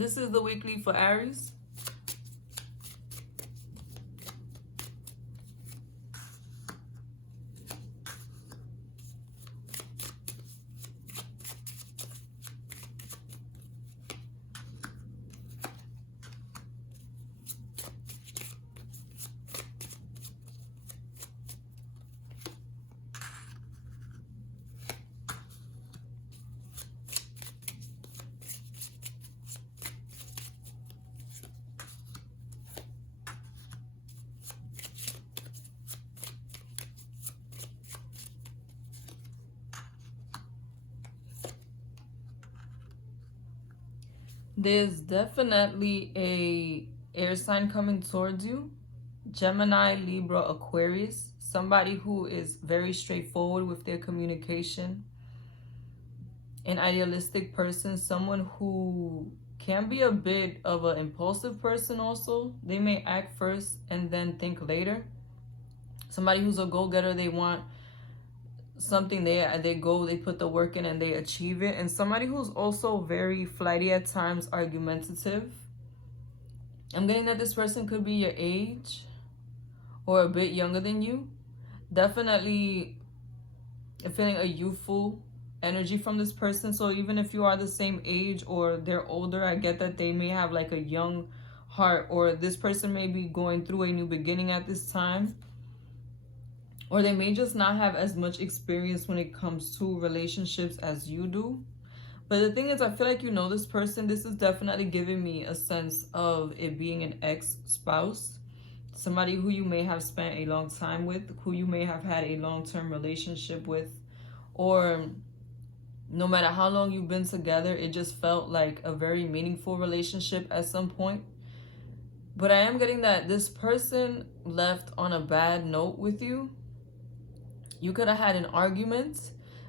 This is the weekly for Aries. There's definitely a air sign coming towards you. Gemini, Libra, Aquarius. Somebody who is very straightforward with their communication. An idealistic person. Someone who can be a bit of an impulsive person also. They may act first and then think later. Somebody who's a go-getter. They want something, they go, they put the work in and they achieve it. And somebody who's also very flighty at times, argumentative. I'm getting that this person could be your age or a bit younger than you. Definitely feeling a youthful energy from this person. So even if you are the same age or they're older, I get that they may have like a young heart, or this person may be going through a new beginning at this time. Or they may just not have as much experience when it comes to relationships as you do. But the thing is, I feel like you know this person. This is definitely giving me a sense of it being an ex-spouse. Somebody who you may have spent a long time with, who you may have had a long-term relationship with. Or no matter how long you've been together, it just felt like a very meaningful relationship at some point. But I am getting that this person left on a bad note with you. You could have had an argument,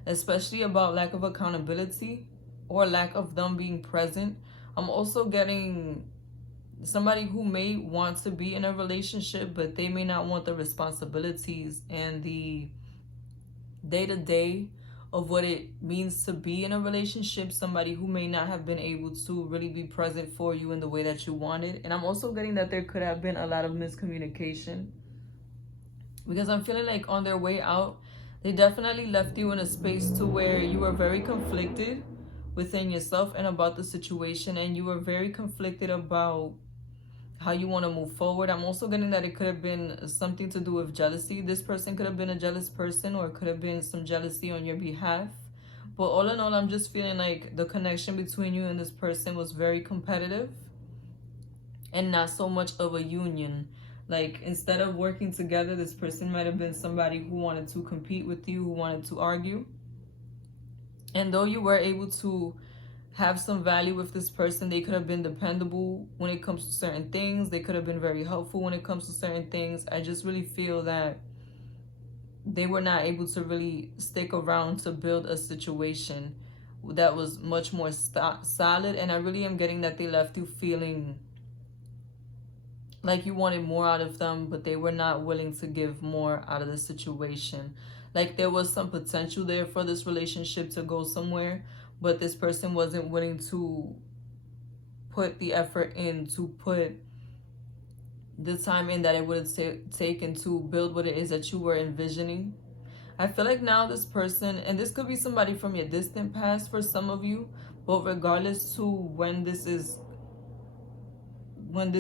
especially about lack of accountability or lack of them being present. I'm also getting somebody who may want to be in a relationship, but they may not want the responsibilities and the day-to-day of what it means to be in a relationship. Somebody who may not have been able to really be present for you in the way that you wanted. And I'm also getting that there could have been a lot of miscommunication. Because I'm feeling like on their way out, they definitely left you in a space to where you were very conflicted within yourself and about the situation. And you were very conflicted about how you want to move forward. I'm also getting that it could have been something to do with jealousy. This person could have been a jealous person, or it could have been some jealousy on your behalf. But all in all, I'm just feeling like the connection between you and this person was very competitive and not so much of a union. Like, instead of working together, this person might have been somebody who wanted to compete with you, who wanted to argue. And though you were able to have some value with this person, they could have been dependable when it comes to certain things. They could have been very helpful when it comes to certain things. I just really feel that they were not able to really stick around to build a situation that was much more solid. And I really am getting that they left you feeling like you wanted more out of them, but they were not willing to give more out of the situation. Like there was some potential there for this relationship to go somewhere, but this person wasn't willing to put the effort in, to put the time in that it would have taken to build what it is that you were envisioning. I feel like now this person, and this could be somebody from your distant past for some of you, but regardless to when this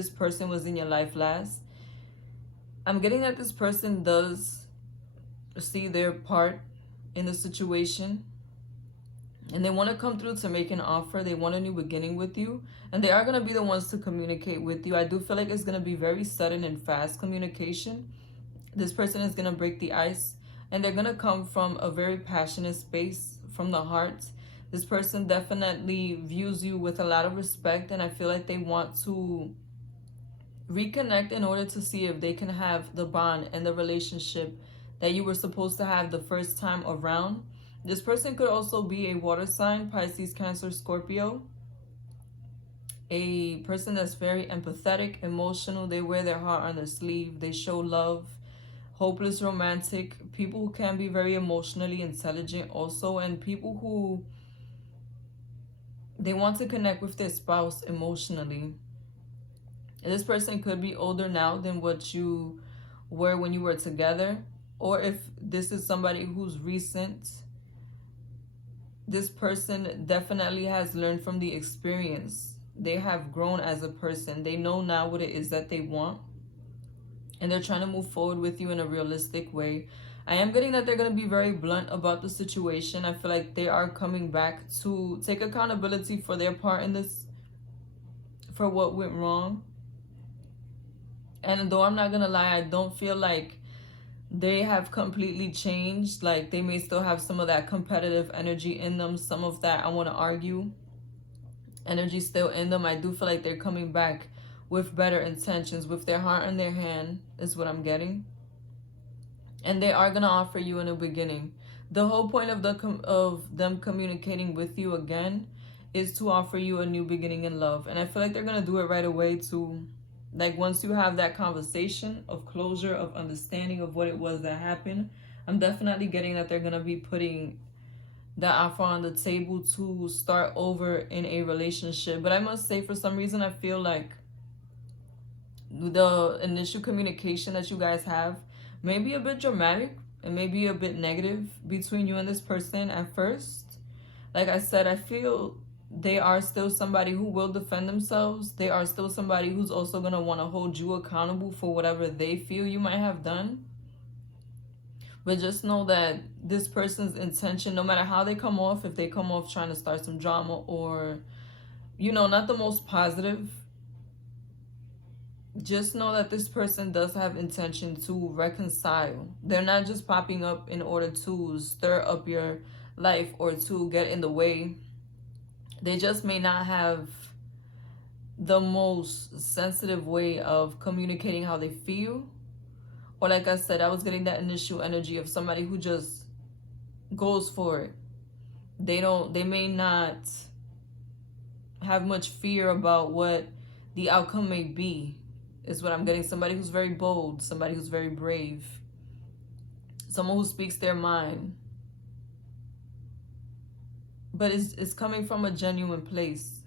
person was in your life last, I'm getting that this person does see their part in the situation, and they want to come through to make an offer. They want a new beginning with you, and they are going to be the ones to communicate with you. I do feel like it's going to be very sudden and fast communication. This person is going to break the ice, and they're going to come from a very passionate space, from the heart. This person definitely views you with a lot of respect, and I feel like they want to reconnect in order to see if they can have the bond and the relationship that you were supposed to have the first time around. This person could also be a water sign, Pisces, Cancer, Scorpio. A person that's very empathetic, emotional. They wear their heart on their sleeve. They show love. Hopeless romantic. People who can be very emotionally intelligent also. And people who They want to connect with their spouse emotionally. And this person could be older now than what you were when you were together. Or if this is somebody who's recent, this person definitely has learned from the experience. They have grown as a person. They know now what it is that they want. And they're trying to move forward with you in a realistic way. I am getting that they're going to be very blunt about the situation. I feel like they are coming back to take accountability for their part in this, for what went wrong. And though I'm not going to lie, I don't feel like they have completely changed. Like, they may still have some of that competitive energy in them. Some of that I want to argue energy still in them. I do feel like they're coming back with better intentions, with their heart in their hand, is what I'm getting. And they are going to offer you in the beginning. The whole point of them communicating with you again is to offer you a new beginning in love. And I feel like they're going to do it right away too. Like, once you have that conversation of closure, of understanding of what it was that happened, I'm definitely getting that they're going to be putting that offer on the table to start over in a relationship. But I must say, for some reason, I feel like the initial communication that you guys have may be a bit dramatic and maybe a bit negative between you and this person at first. Like I said, I feel they are still somebody who will defend themselves. They are still somebody who's also going to want to hold you accountable for whatever they feel you might have done. But just know that this person's intention, no matter how they come off, if they come off trying to start some drama or, you know, not the most positive, just know that this person does have intention to reconcile. They're not just popping up in order to stir up your life or to get in the way. They just may not have the most sensitive way of communicating how they feel. Or like I said, I was getting that initial energy of somebody who just goes for it. They may not have much fear about what the outcome may be, is what I'm getting. Somebody who's very bold, somebody who's very brave, someone who speaks their mind. But it's coming from a genuine place.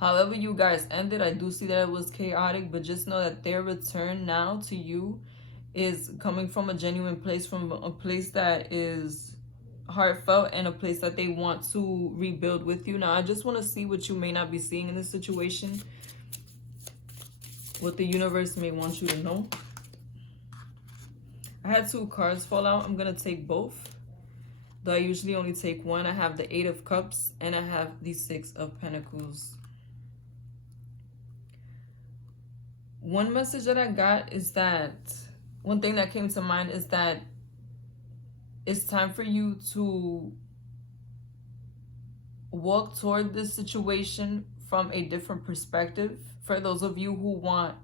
However you guys ended, I do see that it was chaotic, but just know that their return now to you is coming from a genuine place, from a place that is heartfelt and a place that they want to rebuild with you. Now, I just want to see what you may not be seeing in this situation, what the universe may want you to know. I had 2 cards fall out. I'm going to take both, though I usually only take one. I have the 8 of Cups and I have the 6 of Pentacles. One message that I got is that, one thing that came to mind is that it's time for you to walk toward this situation from a different perspective. For those of you who want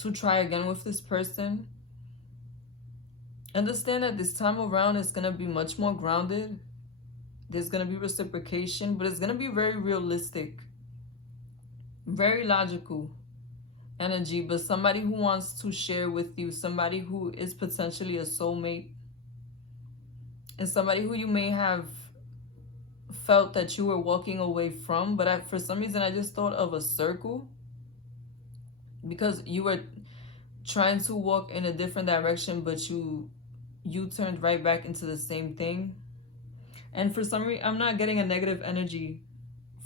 to try again with this person, understand that this time around is going to be much more grounded. There's going to be reciprocation, but it's going to be very realistic, very logical energy, but somebody who wants to share with you, somebody who is potentially a soulmate, and somebody who you may have felt that you were walking away from. But for some reason, I just thought of a circle, because you were trying to walk in a different direction, but you turned right back into the same thing. And for some reason, I'm not getting a negative energy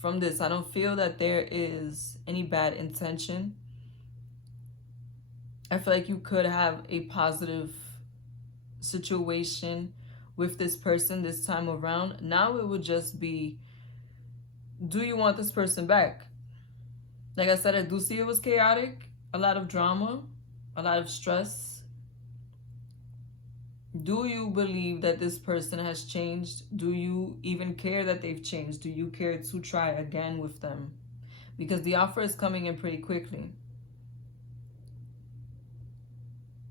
from this. I don't feel that there is any bad intention. I feel like you could have a positive situation with this person this time around. Now it would just be, do you want this person back? Like I said, I do see it was chaotic, a lot of drama, a lot of stress. Do you believe that this person has changed? Do you even care that they've changed? Do you care to try again with them? Because the offer is coming in pretty quickly.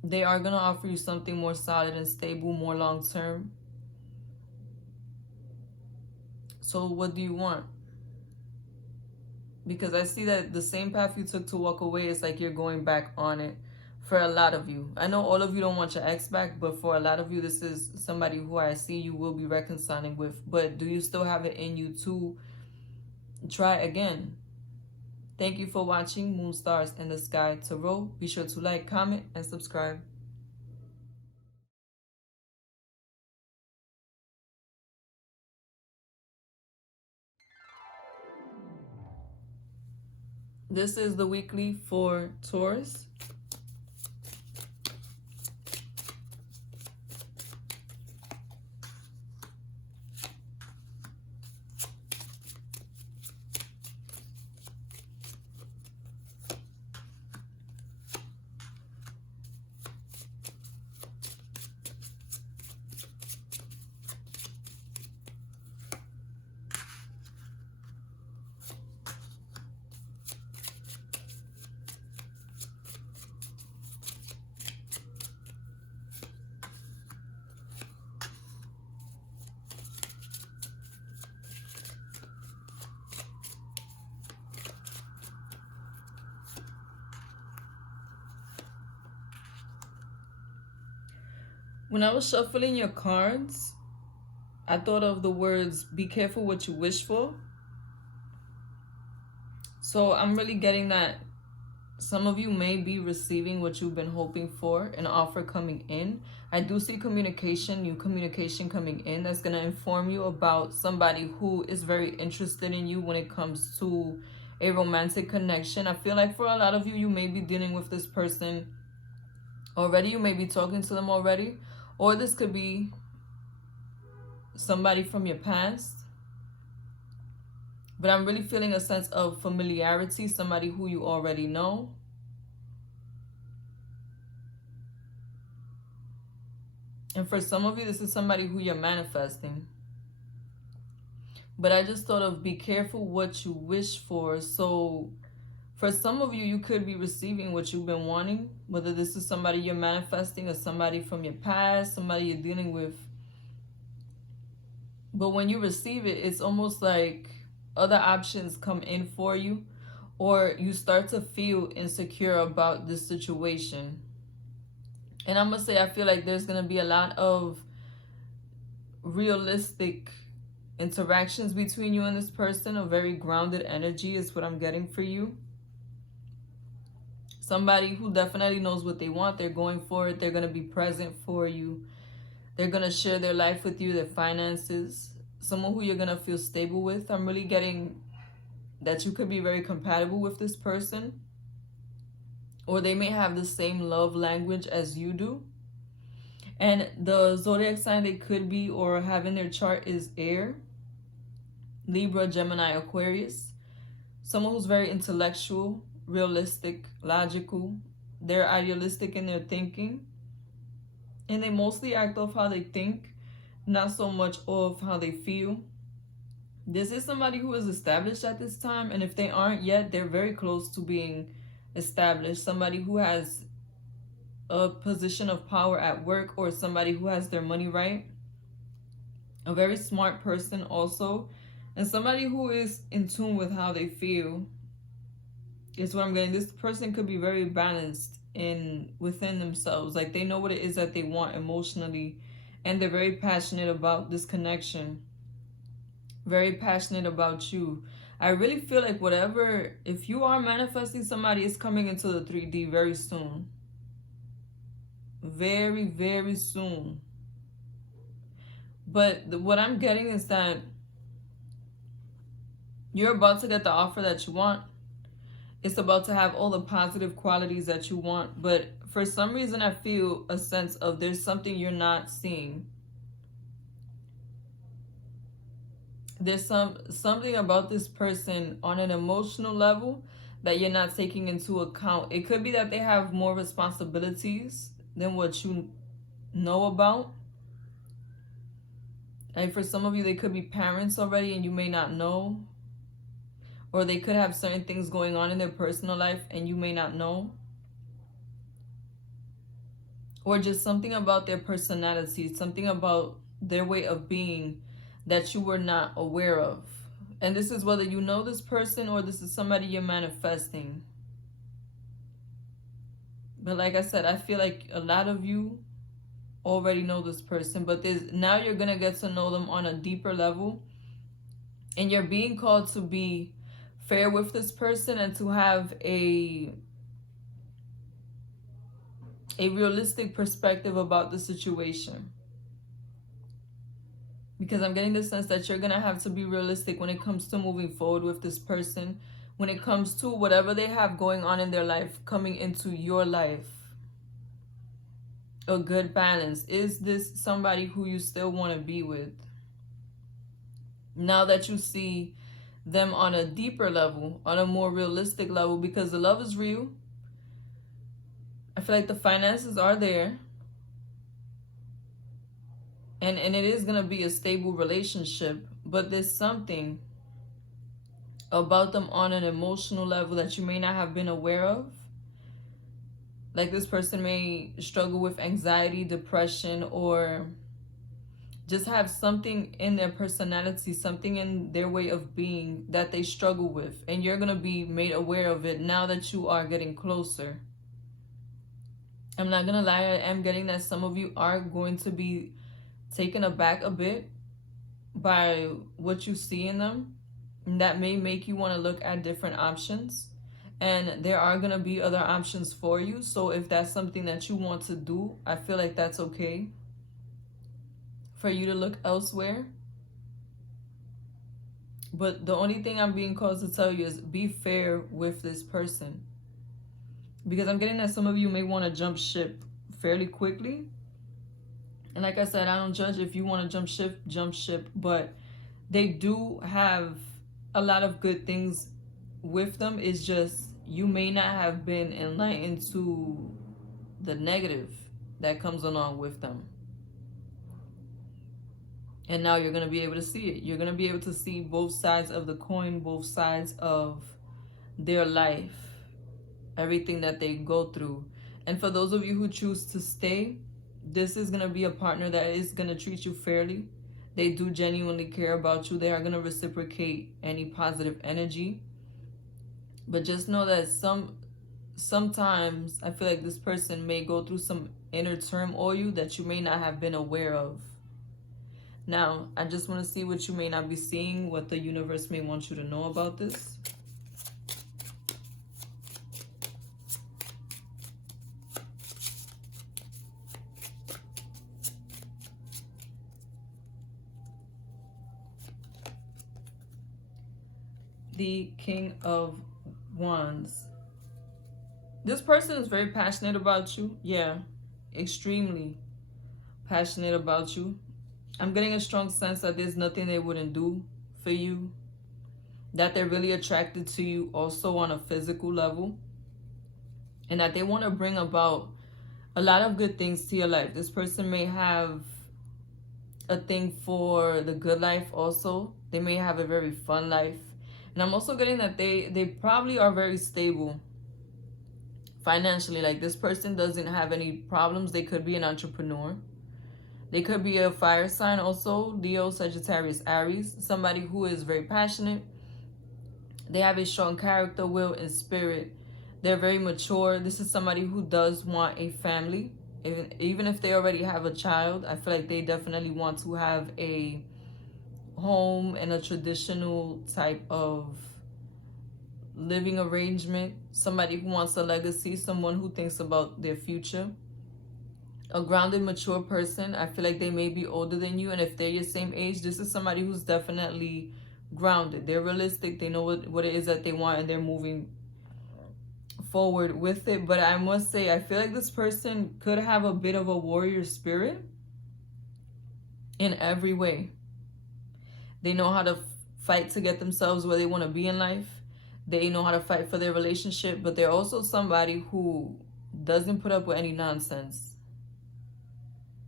They are going to offer you something more solid and stable, more long-term. So what do you want? Because I see that the same path you took to walk away, it's like you're going back on it for a lot of you. I know all of you don't want your ex back, but for a lot of you, this is somebody who I see you will be reconciling with. But do you still have it in you to try again. Thank you for watching Moon Stars in the Sky Tarot. Be sure to like, comment, and subscribe. This is the weekly for Taurus. When I was shuffling your cards, I thought of the words, be careful what you wish for. So I'm really getting that some of you may be receiving what you've been hoping for, an offer coming in. I do see communication, new communication coming in that's going to inform you about somebody who is very interested in you when it comes to a romantic connection. I feel like for a lot of you, you may be dealing with this person already. You may be talking to them already. Or this could be somebody from your past. But I'm really feeling a sense of familiarity, somebody who you already know. And for some of you, this is somebody who you're manifesting. But I just thought of be careful what you wish for. So for some of you, you could be receiving what you've been wanting, whether this is somebody you're manifesting or somebody from your past, somebody you're dealing with. But when you receive it, it's almost like other options come in for you, or you start to feel insecure about this situation. And I'm going to say, I feel like there's going to be a lot of realistic interactions between you and this person. A very grounded energy is what I'm getting for you. Somebody who definitely knows what they want. They're going for it. They're going to be present for you. They're going to share their life with you, their finances. Someone who you're going to feel stable with. I'm really getting that you could be very compatible with this person. Or they may have the same love language as you do. And the zodiac sign they could be or have in their chart is air. Libra, Gemini, Aquarius. Someone who's very intellectual, realistic, logical. They're idealistic in their thinking. And they mostly act off how they think, not so much off how they feel. This is somebody who is established at this time. And if they aren't yet, they're very close to being established. Somebody who has a position of power at work, or somebody who has their money right. A very smart person also. And somebody who is in tune with how they feel is what I'm getting. This person could be very balanced within themselves. Like they know what it is that they want emotionally. And they're very passionate about this connection. Very passionate about you. I really feel like if you are manifesting somebody, is coming into the 3D very soon. Very, very soon. But what I'm getting is that you're about to get the offer that you want. It's about to have all the positive qualities that you want. But for some reason, I feel a sense of there's something you're not seeing. There's something about this person on an emotional level that you're not taking into account. It could be that they have more responsibilities than what you know about. And for some of you, they could be parents already and you may not know. Or they could have certain things going on in their personal life and you may not know. Or just something about their personality, something about their way of being that you were not aware of. And this is whether you know this person or this is somebody you're manifesting. But like I said, I feel like a lot of you already know this person. But now you're going to get to know them on a deeper level. And you're being called to be fair with this person and to have a realistic perspective about the situation. Because I'm getting the sense that you're going to have to be realistic when it comes to moving forward with this person, when it comes to whatever they have going on in their life coming into your life. A good balance. Is this somebody who you still want to be with? Now that you see them on a deeper level, on a more realistic level, because the love is real. I feel like the finances are there. And it is going to be a stable relationship. But there's something about them on an emotional level that you may not have been aware of. Like this person may struggle with anxiety, depression, or just have something in their personality, something in their way of being that they struggle with. And you're going to be made aware of it now that you are getting closer. I'm not going to lie, I am getting that some of you are going to be taken aback a bit by what you see in them. And that may make you want to look at different options. And there are going to be other options for you. So if that's something that you want to do, I feel like that's okay for you to look elsewhere. But the only thing I'm being called to tell you is be fair with this person. Because I'm getting that some of you may want to jump ship fairly quickly. And like I said, I don't judge if you want to jump ship. But they do have a lot of good things with them. It's just you may not have been enlightened to the negative that comes along with them. And now you're going to be able to see it. You're going to be able to see both sides of the coin, both sides of their life, everything that they go through. And for those of you who choose to stay, this is going to be a partner that is going to treat you fairly. They do genuinely care about you. They are going to reciprocate any positive energy. But just know that sometimes I feel like this person may go through some inner turmoil that you may not have been aware of. Now, I just want to see what you may not be seeing, what the universe may want you to know about this. The King of Wands. This person is very passionate about you. Yeah, extremely passionate about you. I'm getting a strong sense that there's nothing they wouldn't do for you. That they're really attracted to you also on a physical level. And that they want to bring about a lot of good things to your life. This person may have a thing for the good life also. They may have a very fun life. And I'm also getting that they probably are very stable financially. Like this person doesn't have any problems. They could be an entrepreneur. They could be a fire sign also, Leo, Sagittarius, Aries. Somebody who is very passionate. They have a strong character, will, and spirit. They're very mature. This is somebody who does want a family. Even if they already have a child, I feel like they definitely want to have a home and a traditional type of living arrangement. Somebody who wants a legacy. Someone who thinks about their future. A grounded, mature person. I feel like they may be older than you. And if they're your same age, this is somebody who's definitely grounded. They're realistic. They know what it is that they want. And they're moving forward with it. But I must say, I feel like this person could have a bit of a warrior spirit. In every way. They know how to fight to get themselves where they want to be in life. They know how to fight for their relationship. But they're also somebody who doesn't put up with any nonsense.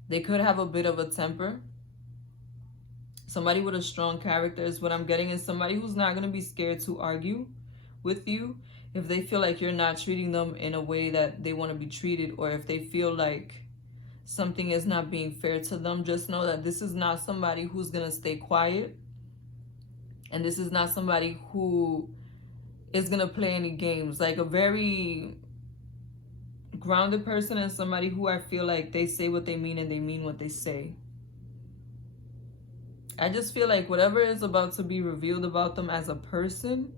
They could have a bit of a temper. Somebody with a strong character is what I'm getting. Is somebody who's not going to be scared to argue with you if they feel like you're not treating them in a way that they want to be treated, or if they feel like something is not being fair to them. Just know that this is not somebody who's going to stay quiet. And this is not somebody who is going to play any games. Like a very grounded person and somebody who I feel like they say what they mean and they mean what they say. I just feel like whatever is about to be revealed about them as a person,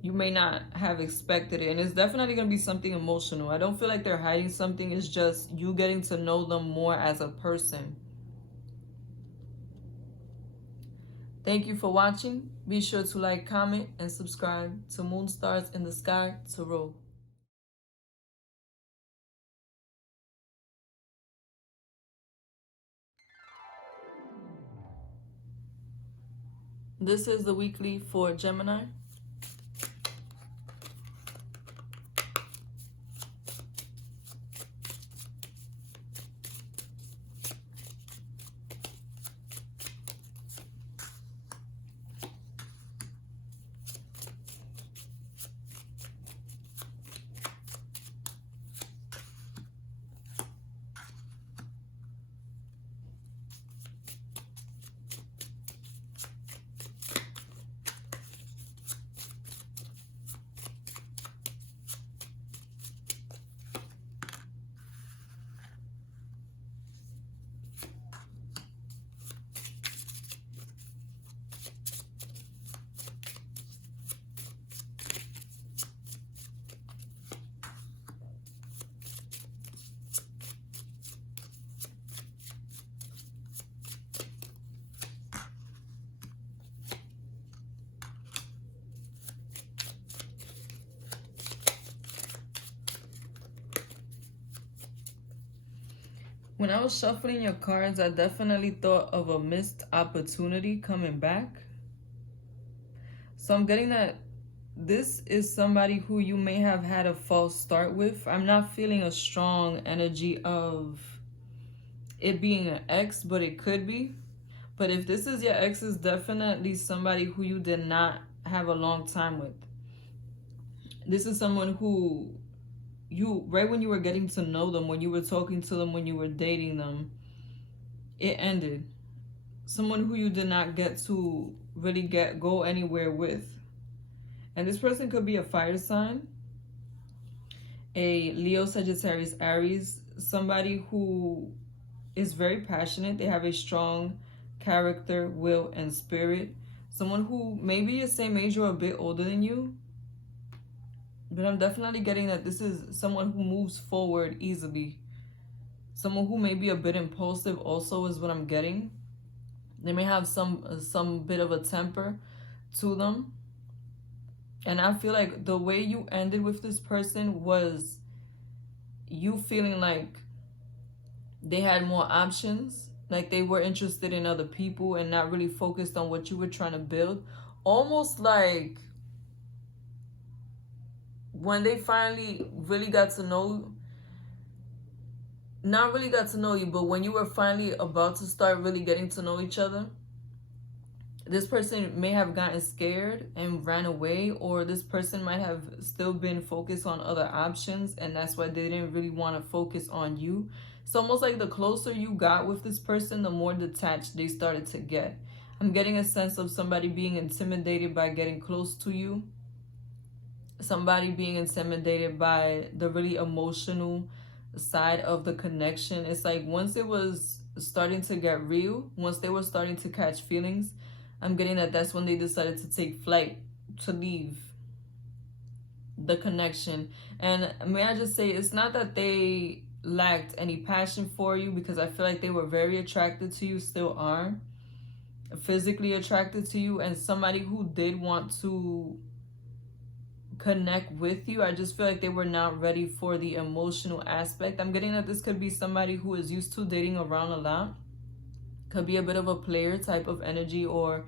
you may not have expected it. And it's definitely going to be something emotional. I don't feel like they're hiding something. It's just you getting to know them more as a person. Thank you for watching. Be sure to like, comment, and subscribe to Moon Stars in the Sky Tarot. This is the weekly for Gemini. When I was shuffling your cards, I definitely thought of a missed opportunity coming back. So I'm getting that this is somebody who you may have had a false start with. I'm not feeling a strong energy of it being an ex, but it could be. But if this is your ex, it's definitely somebody who you did not have a long time with. This is someone who you, right when you were getting to know them, when you were talking to them, when you were dating them, it ended. Someone who you did not get to really go anywhere with. And this person could be a fire sign, a Leo, Sagittarius, Aries, somebody who is very passionate. They have a strong character, will, and spirit. Someone who maybe is same age or a bit older than you. But I'm definitely getting that this is someone who moves forward easily. Someone who may be a bit impulsive also is what I'm getting. They may have some bit of a temper to them. And I feel like the way you ended with this person was you feeling like they had more options. Like they were interested in other people and not really focused on what you were trying to build. Almost like when they finally really got to know, not really got to know you, but when you were finally about to start really getting to know each other, this person may have gotten scared and ran away, or this person might have still been focused on other options, and that's why they didn't really want to focus on you. It's almost like the closer you got with this person, the more detached they started to get. I'm getting a sense of somebody being intimidated by getting close to you. Somebody being intimidated by the really emotional side of the connection. It's like once it was starting to get real, once they were starting to catch feelings, I'm getting that that's when they decided to take flight, to leave the connection. And may I just say, it's not that they lacked any passion for you, because I feel like they were very attracted to you, still are physically attracted to you, and somebody who did want to connect with you. I just feel like they were not ready for the emotional aspect. I'm getting that this could be somebody who is used to dating around a lot. Could be a bit of a player type of energy, or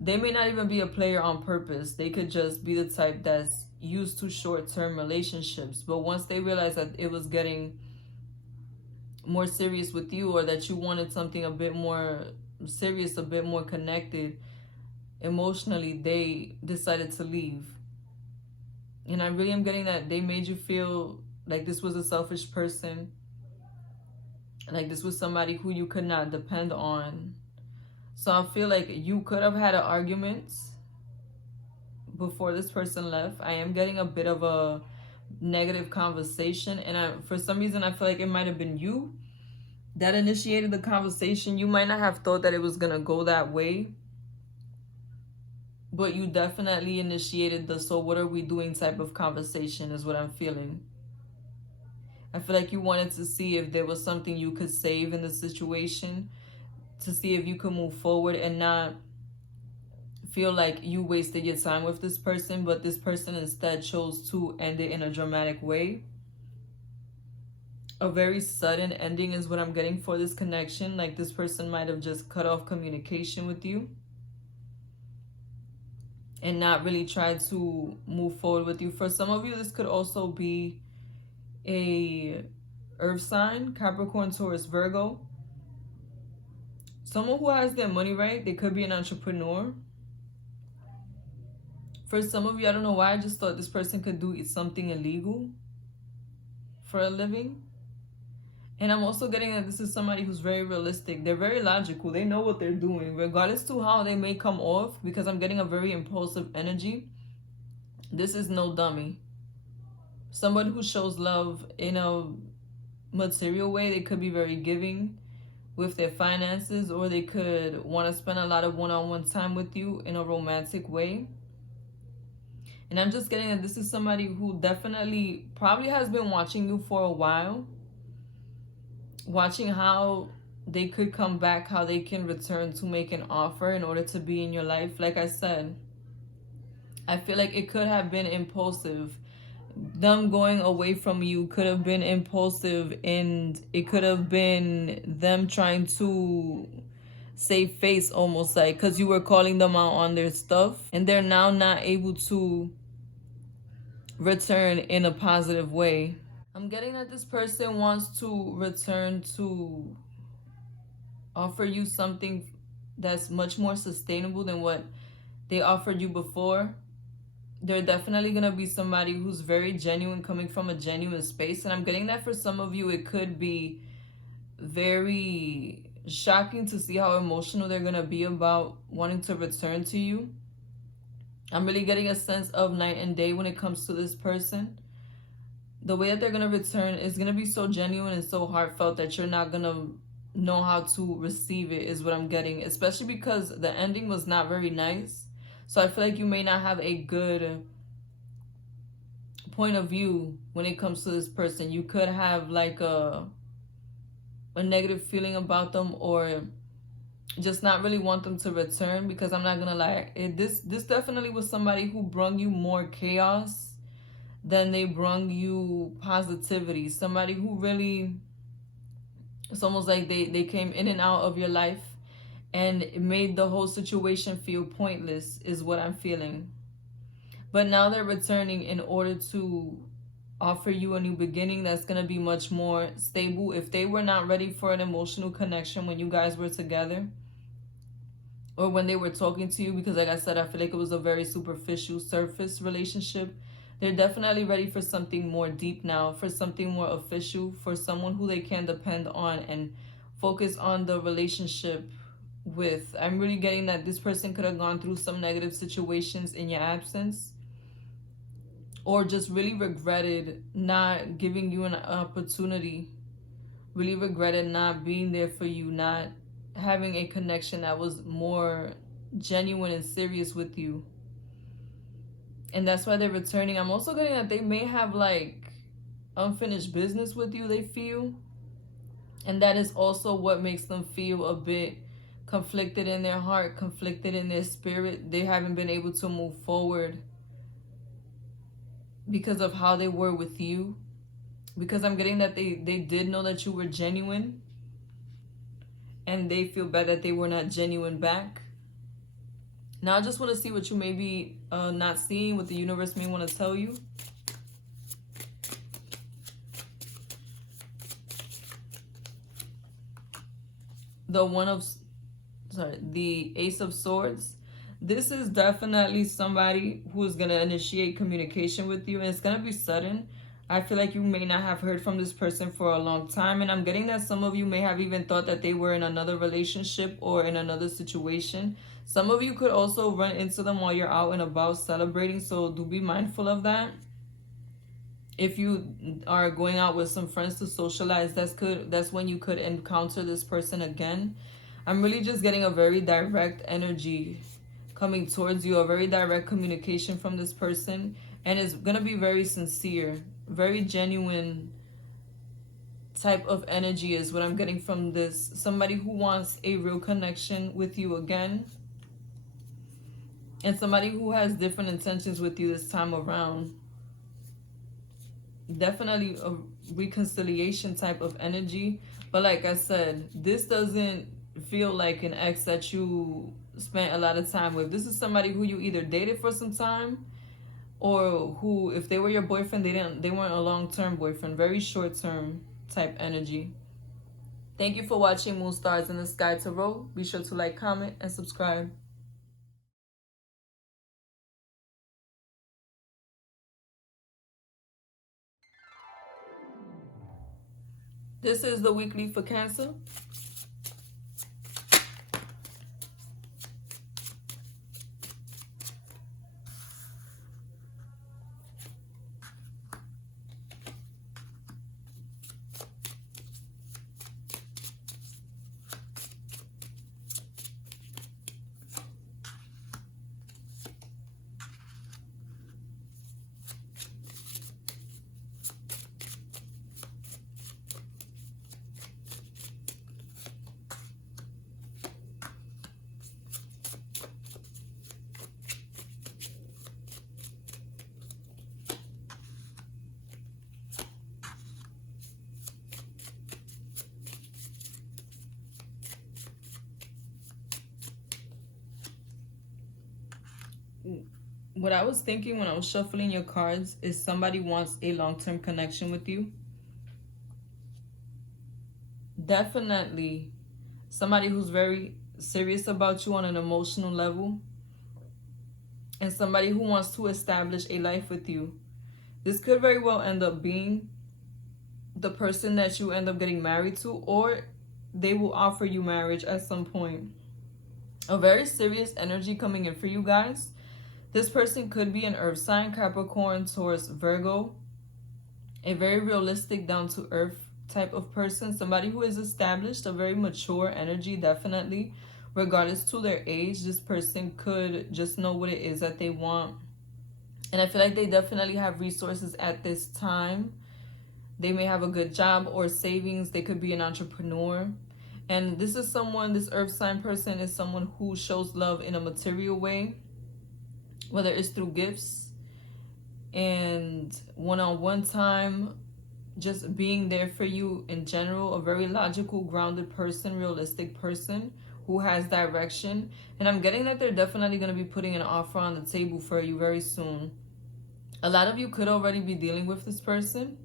they may not even be a player on purpose. They could just be the type that's used to short-term relationships. But once they realized that it was getting more serious with you, or that you wanted something a bit more serious, a bit more connected emotionally, they decided to leave. And I really am getting that they made you feel like this was a selfish person. Like this was somebody who you could not depend on. So I feel like you could have had an argument before this person left. I am getting a bit of a negative conversation. And for some reason, I feel like it might have been you. that initiated the conversation. You might not have thought that it was going to go that way, but you definitely initiated the "so what are we doing" type of conversation is what I'm feeling. I feel like you wanted to see if there was something you could save in the situation, to see if you could move forward and not feel like you wasted your time with this person, but this person instead chose to end it in a dramatic way. A very sudden ending is what I'm getting for this connection. Like this person might have just cut off communication with you and not really tried to move forward with you. For some of you, this could also be a earth sign, Capricorn, Taurus, Virgo. Someone who has their money right. They could be an entrepreneur. For some of you, I don't know why, I just thought this person could do something illegal for a living. And I'm also getting that this is somebody who's very realistic. They're very logical. They know what they're doing, regardless to how they may come off, because I'm getting a very impulsive energy. This is no dummy. Somebody who shows love in a material way. They could be very giving with their finances, or they could want to spend a lot of one-on-one time with you in a romantic way. And I'm just getting that this is somebody who definitely probably has been watching you for a while, watching how they could come back, how they can return to make an offer in order to be in your life. Like I said, I feel like it could have been impulsive. Them going away from you could have been impulsive, and it could have been them trying to save face, almost like, because you were calling them out on their stuff, and they're now not able to return in a positive way. I'm getting that this person wants to return to offer you something that's much more sustainable than what they offered you before. They're definitely going to be somebody who's very genuine, coming from a genuine space. And I'm getting that for some of you, it could be very shocking to see how emotional they're going to be about wanting to return to you. I'm really getting a sense of night and day when it comes to this person. The way that they're going to return is going to be so genuine and so heartfelt that you're not going to know how to receive it, is what I'm getting. Especially because the ending was not very nice. So I feel like you may not have a good point of view when it comes to this person. You could have like a negative feeling about them, or just not really want them to return, because I'm not going to lie. This definitely was somebody who brought you more chaos then they bring you positivity. Somebody who really, it's almost like they came in and out of your life and it made the whole situation feel pointless, is what I'm feeling. But now they're returning in order to offer you a new beginning that's going to be much more stable. If they were not ready for an emotional connection when you guys were together, or when they were talking to you, because like I said, I feel like it was a very superficial, surface relationship, they're definitely ready for something more deep now, for something more official, for someone who they can depend on and focus on the relationship with. I'm really getting that this person could have gone through some negative situations in your absence, or just really regretted not giving you an opportunity, really regretted not being there for you, not having a connection that was more genuine and serious with you. And that's why they're returning. I'm also getting that they may have like unfinished business with you, they feel. And that is also what makes them feel a bit conflicted in their heart, conflicted in their spirit. They haven't been able to move forward because of how they were with you. Because I'm getting that they did know that you were genuine, and they feel bad that they were not genuine back. Now I just want to see what you may be not seeing, what the universe may want to tell you. The Ace of Swords. This is definitely somebody who is going to initiate communication with you, and it's going to be sudden. I feel like you may not have heard from this person for a long time, and I'm getting that some of you may have even thought that they were in another relationship or in another situation. Some of you could also run into them while you're out and about celebrating, so do be mindful of that. If you are going out with some friends to socialize, that's when you could encounter this person again. I'm really just getting a very direct energy coming towards you, a very direct communication from this person, and it's gonna be very sincere, very genuine type of energy is what I'm getting from this. Somebody who wants a real connection with you again, and somebody who has different intentions with you this time around. Definitely a reconciliation type of energy. But like I said, this doesn't feel like an ex that you spent a lot of time with. This is somebody who you either dated for some time, or who, if they were your boyfriend, they weren't a long-term boyfriend, very short-term type energy. Thank you for watching Moon Stars in the Sky Tarot. Be sure to like, comment, and subscribe. This is the weekly for Cancer. What I was thinking when I was shuffling your cards is somebody wants a long-term connection with you. Definitely somebody who's very serious about you on an emotional level, and somebody who wants to establish a life with you. This could very well end up being the person that you end up getting married to, or they will offer you marriage at some point. A very serious energy coming in for you guys. This person could be an earth sign, Capricorn, Taurus, Virgo. A very realistic, down-to-earth type of person. Somebody who is established, a very mature energy, definitely. Regardless to their age, this person could just know what it is that they want. And I feel like they definitely have resources at this time. They may have a good job or savings. They could be an entrepreneur. And this is someone, this earth sign person is someone who shows love in a material way, whether it's through gifts and one-on-one time, just being there for you in general. A very logical, grounded person, realistic person who has direction. And I'm getting that they're definitely going to be putting an offer on the table for you very soon. A lot of you could already be dealing with this person,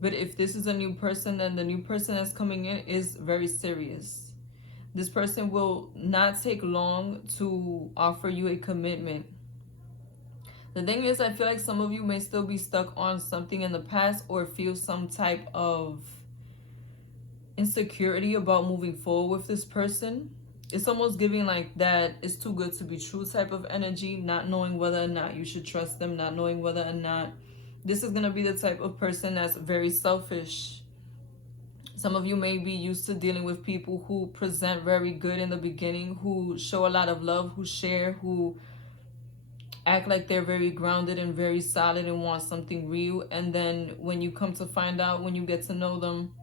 but if this is a new person, then the new person that's coming in is very serious. This person will not take long to offer you a commitment. The thing is, I feel like some of you may still be stuck on something in the past, or feel some type of insecurity about moving forward with this person. It's almost giving like that it's too good to be true type of energy, not knowing whether or not you should trust them, not knowing whether or not this is going to be the type of person that's very selfish. Some of you may be used to dealing with people who present very good in the beginning, who show a lot of love, who share, who act like they're very grounded and very solid and want something real. And then when you come to find out, when you get to know them,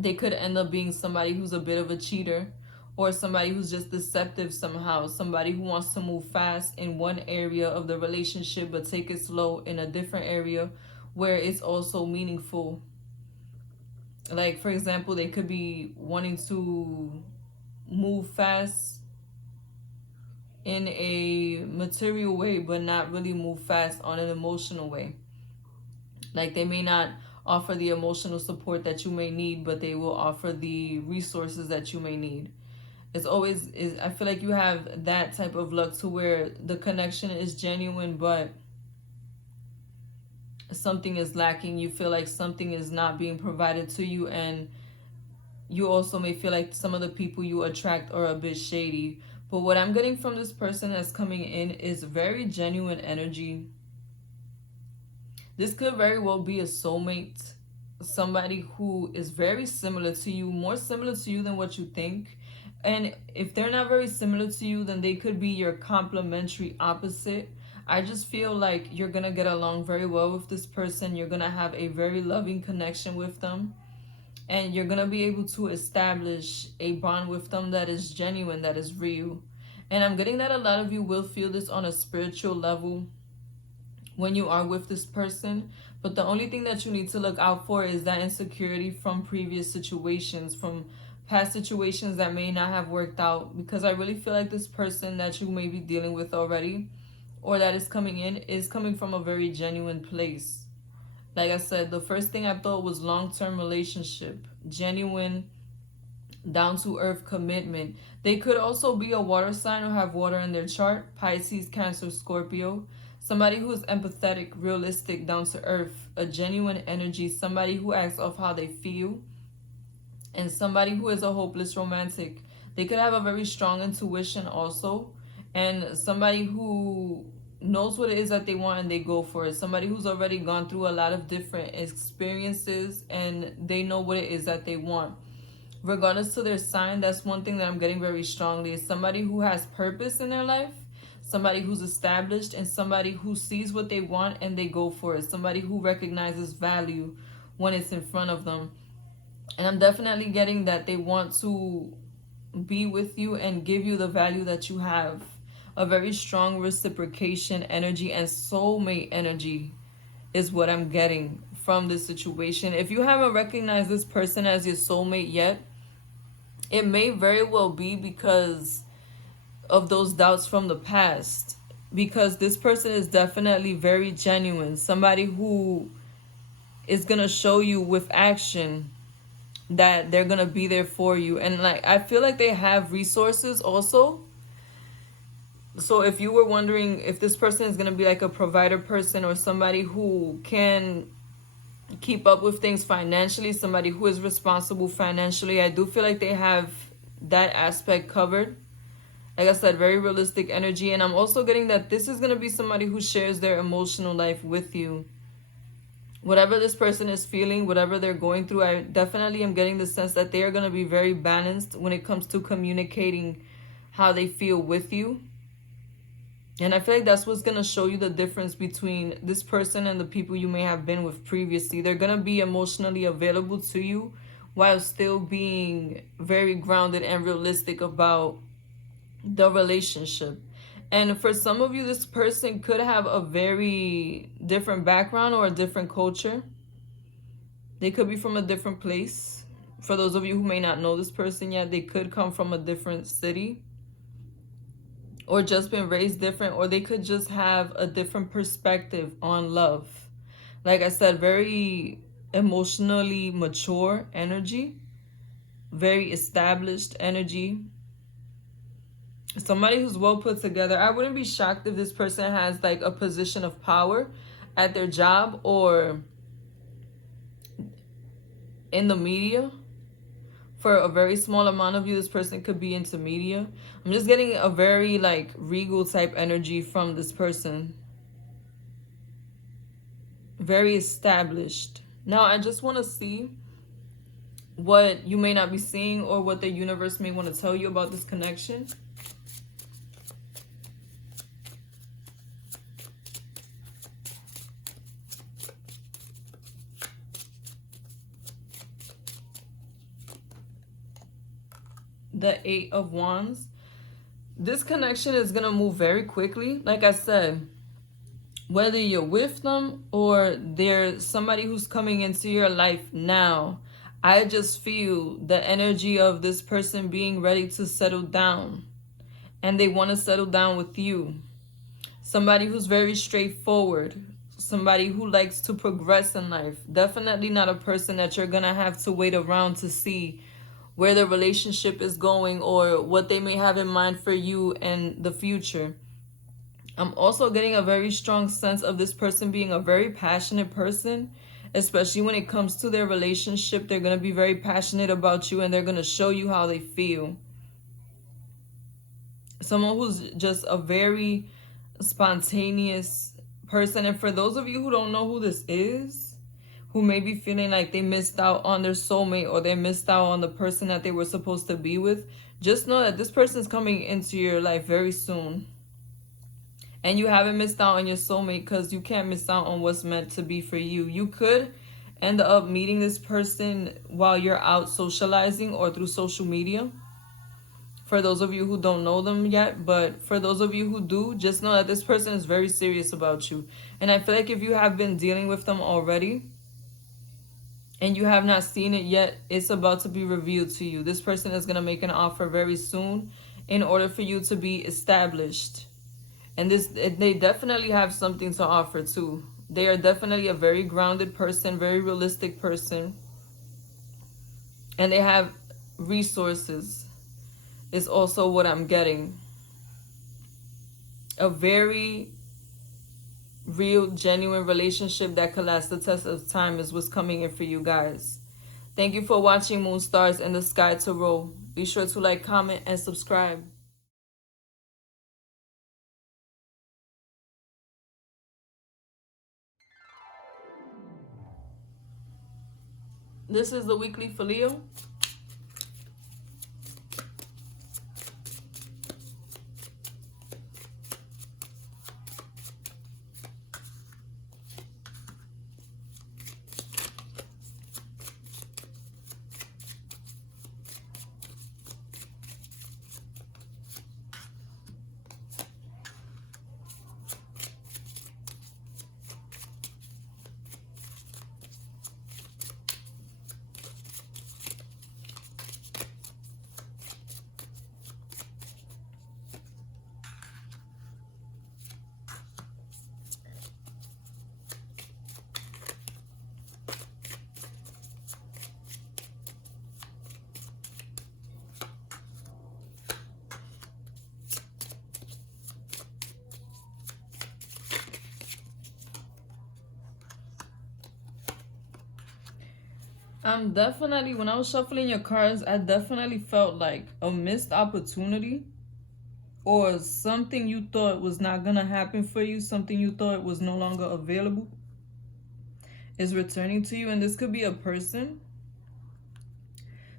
they could end up being somebody who's a bit of a cheater, or somebody who's just deceptive somehow, somebody who wants to move fast in one area of the relationship but take it slow in a different area where it's also meaningful. Like, for example, they could be wanting to move fast in a material way but not really move fast on an emotional way. Like, they may not offer the emotional support that you may need, but they will offer the resources that you may need. It's always is. I feel like you have that type of luck to where the connection is genuine, but something is lacking. You feel like something is not being provided to you, and you also may feel like some of the people you attract are a bit shady. But what I'm getting from this person that's coming in is very genuine energy. This could very well be a soulmate, somebody who is very similar to you, more similar to you than what you think. And if they're not very similar to you, then they could be your complementary opposite. I just feel like you're going to get along very well with this person. You're going to have a very loving connection with them. And you're going to be able to establish a bond with them that is genuine, that is real. And I'm getting that a lot of you will feel this on a spiritual level when you are with this person. But the only thing that you need to look out for is that insecurity from previous situations, from past situations that may not have worked out. Because I really feel like this person that you may be dealing with already, or that is coming in, is coming from a very genuine place. Like I said, the first thing I thought was long-term relationship, genuine, down-to-earth commitment. They could also be a water sign or have water in their chart: Pisces, Cancer, Scorpio. Somebody who is empathetic, realistic, down-to-earth, a genuine energy, somebody who acts off how they feel, and somebody who is a hopeless romantic. They could have a very strong intuition also, and somebody who knows what it is that they want and they go for it. Somebody who's already gone through a lot of different experiences and they know what it is that they want. Regardless to their sign, that's one thing that I'm getting very strongly, is somebody who has purpose in their life, somebody who's established, and somebody who sees what they want and they go for it. Somebody who recognizes value when it's in front of them. And I'm definitely getting that they want to be with you and give you the value that you have. A very strong reciprocation energy and soulmate energy is what I'm getting from this situation. If you haven't recognized this person as your soulmate yet, it may very well be because of those doubts from the past. Because this person is definitely very genuine. Somebody who is going to show you with action that they're going to be there for you. And like, I feel like they have resources also. So if you were wondering if this person is going to be like a provider person or somebody who can keep up with things financially, somebody who is responsible financially, I do feel like they have that aspect covered. Like I said, very realistic energy. And I'm also getting that this is going to be somebody who shares their emotional life with you. Whatever this person is feeling, whatever they're going through, I definitely am getting the sense that they are going to be very balanced when it comes to communicating how they feel with you. And I feel like that's what's going to show you the difference between this person and the people you may have been with previously. They're going to be emotionally available to you while still being very grounded and realistic about the relationship. And for some of you, this person could have a very different background or a different culture. They could be from a different place. For those of you who may not know this person yet, they could come from a different city, or just been raised different, or they could just have a different perspective on love. Like I said, very emotionally mature energy, very established energy. Somebody who's well put together. I wouldn't be shocked if this person has like a position of power at their job or in the media. For a very small amount of you, this person could be into media. I'm just getting a very like regal type energy from this person. Very established. Now, I just want to see what you may not be seeing or what the universe may want to tell you about this connection. The Eight of Wands. This connection is going to move very quickly. Like I said, whether you're with them or there's somebody who's coming into your life now, I just feel the energy of this person being ready to settle down. And they want to settle down with you. Somebody who's very straightforward. Somebody who likes to progress in life. Definitely not a person that you're going to have to wait around to see where the relationship is going or what they may have in mind for you in the future. I'm also getting a very strong sense of this person being a very passionate person, especially when it comes to their relationship. They're going to be very passionate about you and they're going to show you how they feel. Someone who's just a very spontaneous person. And for those of you who don't know who this is, who may be feeling like they missed out on their soulmate or they missed out on the person that they were supposed to be with, just know that this person is coming into your life very soon. And you haven't missed out on your soulmate because you can't miss out on what's meant to be for you. You could end up meeting this person while you're out socializing or through social media. For those of you who don't know them yet, but for those of you who do, just know that this person is very serious about you. And I feel like if you have been dealing with them already and you have not seen it yet, it's about to be revealed to you. This person is going to make an offer very soon in order for you to be established. And they definitely have something to offer too. They are definitely a very grounded person, very realistic person. And they have resources. Is also what I'm getting. A very real, genuine relationship that could last the test of time is what's coming in for you guys. Thank you for watching Moon Stars in the Sky Tarot. Be sure to like, comment, and subscribe. This is the weekly for Leo. I'm definitely, when I was shuffling your cards, I definitely felt like a missed opportunity or something you thought was not going to happen for you, something you thought was no longer available is returning to you. And this could be a person,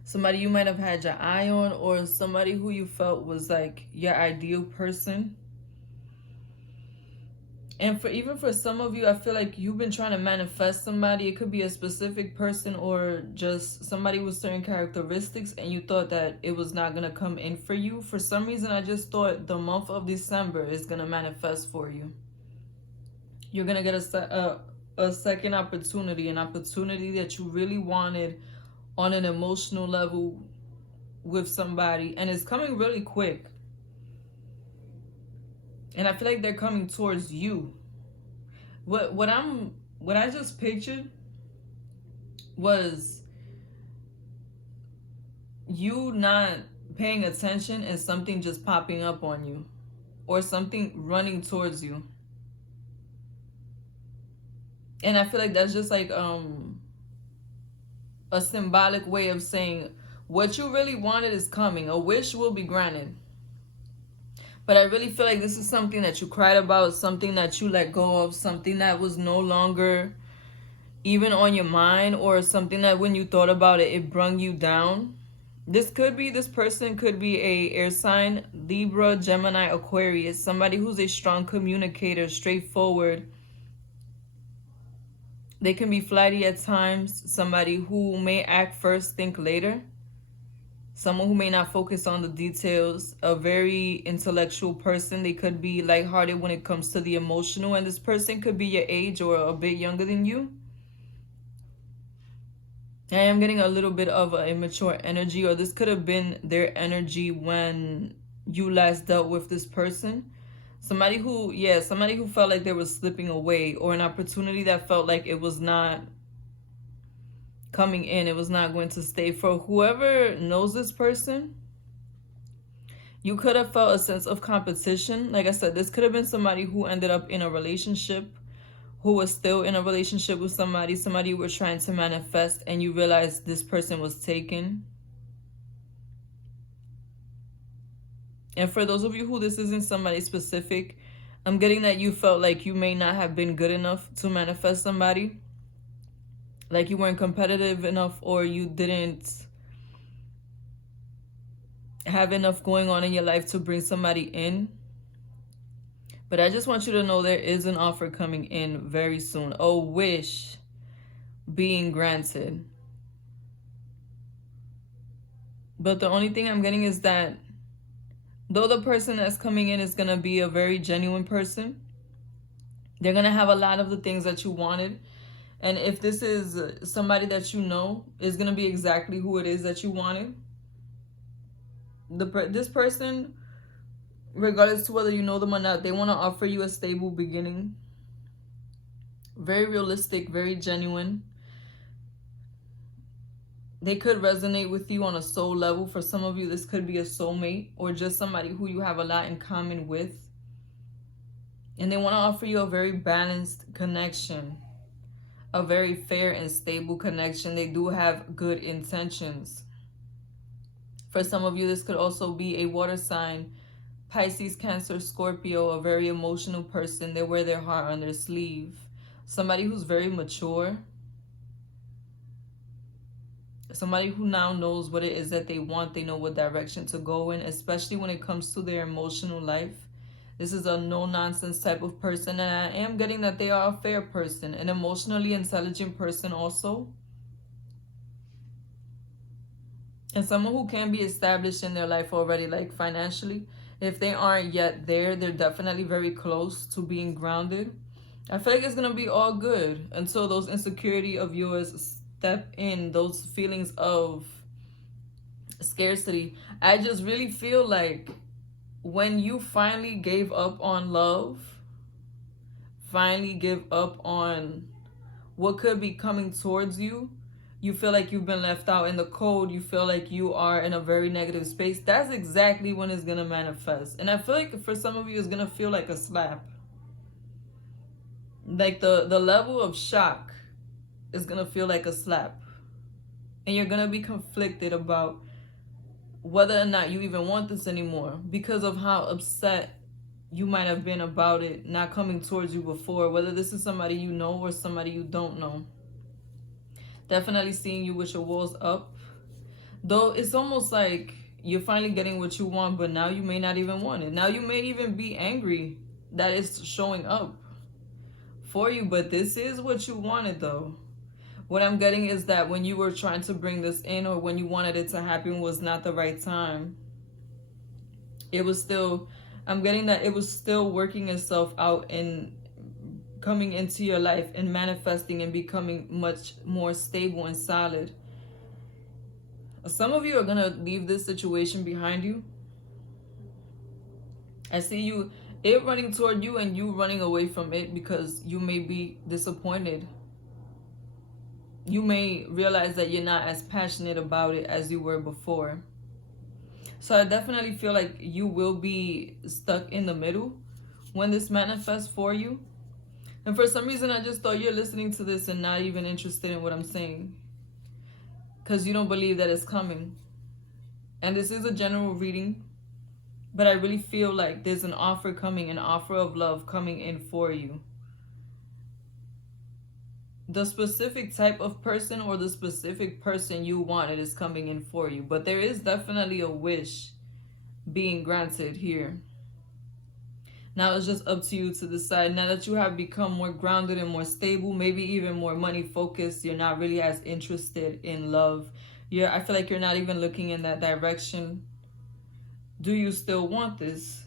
somebody you might have had your eye on, or somebody who you felt was like your ideal person. And even for some of you, I feel like you've been trying to manifest somebody. It could be a specific person or just somebody with certain characteristics, and you thought that it was not going to come in for you. For some reason, I just thought the month of December is going to manifest for you. You're going to get a second opportunity, an opportunity that you really wanted on an emotional level with somebody. And it's coming really quick. And I feel like they're coming towards you. What I just pictured was you not paying attention and something just popping up on you, or something running towards you. And I feel like that's just like a symbolic way of saying what you really wanted is coming. A wish will be granted. But I really feel like this is something that you cried about, something that you let go of, something that was no longer even on your mind, or something that when you thought about it, it brung you down. This person could be a air sign, Libra, Gemini, Aquarius, somebody who's a strong communicator, straightforward. They can be flighty at times, somebody who may act first, think later. Someone who may not focus on the details, a very intellectual person. They could be lighthearted when it comes to the emotional, and this person could be your age or a bit younger than you. I am getting a little bit of an immature energy, or this could have been their energy when you last dealt with this person. Somebody who felt like they were slipping away, or an opportunity that felt like it was not coming in, it was not going to stay. For whoever knows this person, you could have felt a sense of competition. Like I said, this could have been somebody who ended up in a relationship, who was still in a relationship with somebody you were trying to manifest, and you realized this person was taken. And for those of you who this isn't somebody specific, I'm getting that you felt like you may not have been good enough to manifest somebody. Like you weren't competitive enough, or you didn't have enough going on in your life to bring somebody in. But I just want you to know there is an offer coming in very soon. A wish being granted. But the only thing I'm getting is that though the person that's coming in is going to be a very genuine person, they're going to have a lot of the things that you wanted. And if this is somebody that you know, is going to be exactly who it is that you wanted. This person, regardless to whether you know them or not, they want to offer you a stable beginning. Very realistic, very genuine. They could resonate with you on a soul level. For some of you, this could be a soulmate or just somebody who you have a lot in common with. And they want to offer you a very balanced connection, a very fair and stable connection. They do have good intentions. For some of you, this could also be a water sign, Pisces, Cancer, Scorpio, a very emotional person. They wear their heart on their sleeve. Somebody who's very mature. Somebody who now knows what it is that they want. They know what direction to go in, especially when it comes to their emotional life. This is a no-nonsense type of person, and I am getting that they are a fair person, an emotionally intelligent person also. And someone who can be established in their life already, like financially. If they aren't yet there, they're definitely very close to being grounded. I feel like it's going to be all good until those insecurity of yours step in, those feelings of scarcity. I just really feel like when you finally gave up on love, finally give up on what could be coming towards you, you feel like you've been left out in the cold, you feel like you are in a very negative space, that's exactly when it's going to manifest. And I feel like for some of you, it's going to feel like a slap. Like the level of shock is going to feel like a slap. And you're going to be conflicted about whether or not you even want this anymore because of how upset you might have been about it not coming towards you before, whether this is somebody you know or somebody you don't know. Definitely seeing you with your walls up. Though it's almost like you're finally getting what you want, but now you may not even want it. Now you may even be angry that it's showing up for you, but this is what you wanted though. What I'm getting is that when you were trying to bring this in, or when you wanted it to happen, was not the right time. It was still, I'm getting that it was still working itself out and coming into your life and manifesting and becoming much more stable and solid. Some of you are going to leave this situation behind you. I see it running toward you and you running away from it because you may be disappointed. You may realize that you're not as passionate about it as you were before. So I definitely feel like you will be stuck in the middle when this manifests for you. And for some reason, I just thought you're listening to this and not even interested in what I'm saying, because you don't believe that it's coming. And this is a general reading, but I really feel like there's an offer coming, an offer of love coming in for you. The specific type of person or the specific person you wanted is coming in for you. But there is definitely a wish being granted here. Now it's just up to you to decide. Now that you have become more grounded and more stable, maybe even more money focused, you're not really as interested in love. I feel like you're not even looking in that direction. Do you still want this?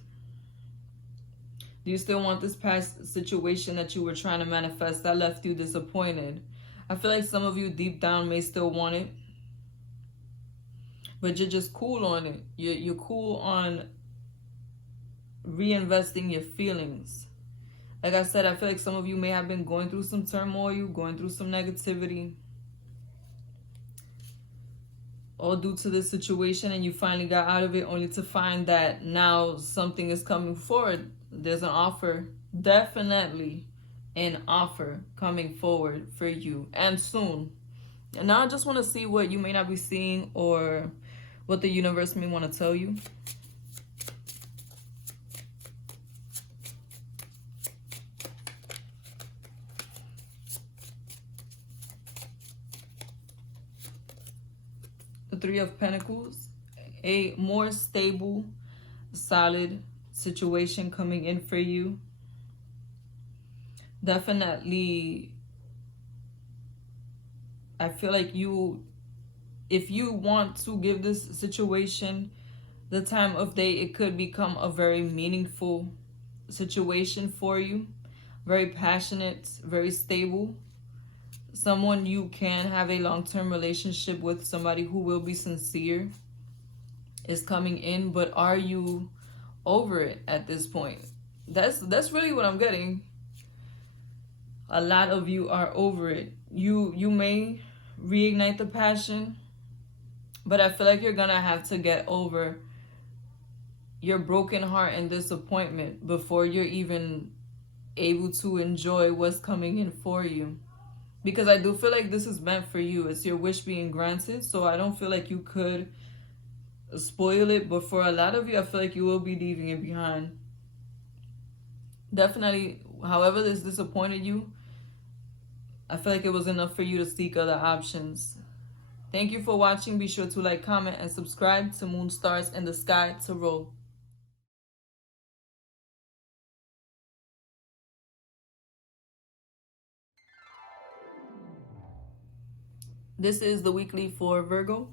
Do you still want this past situation that you were trying to manifest that left you disappointed? I feel like some of you deep down may still want it, but you're just cool on it. You're cool on reinvesting your feelings. Like I said, I feel like some of you may have been going through some turmoil, going through some negativity, all due to this situation, and you finally got out of it only to find that now something is coming forward. There's an offer, definitely an offer coming forward for you, and soon. And now I just want to see what you may not be seeing or what the universe may want to tell you. Three of Pentacles. A more stable, solid situation coming in for you. Definitely, I feel like if you want to give this situation the time of day, it could become a very meaningful situation for you. Very passionate, very stable. Someone you can have a long-term relationship with, somebody who will be sincere is coming in, but are you over it at this point? That's really what I'm getting. A lot of you are over it. You may reignite the passion, but I feel like you're gonna have to get over your broken heart and disappointment before you're even able to enjoy what's coming in for you. Because I do feel like this is meant for you. It's your wish being granted, so I don't feel like you could spoil it, but for a lot of you, I feel like you will be leaving it behind. Definitely, however this disappointed you, I feel like it was enough for you to seek other options. Thank you for watching. Be sure to like, comment, and subscribe to Moon Stars in the Sky Tarot. This is the weekly for Virgo.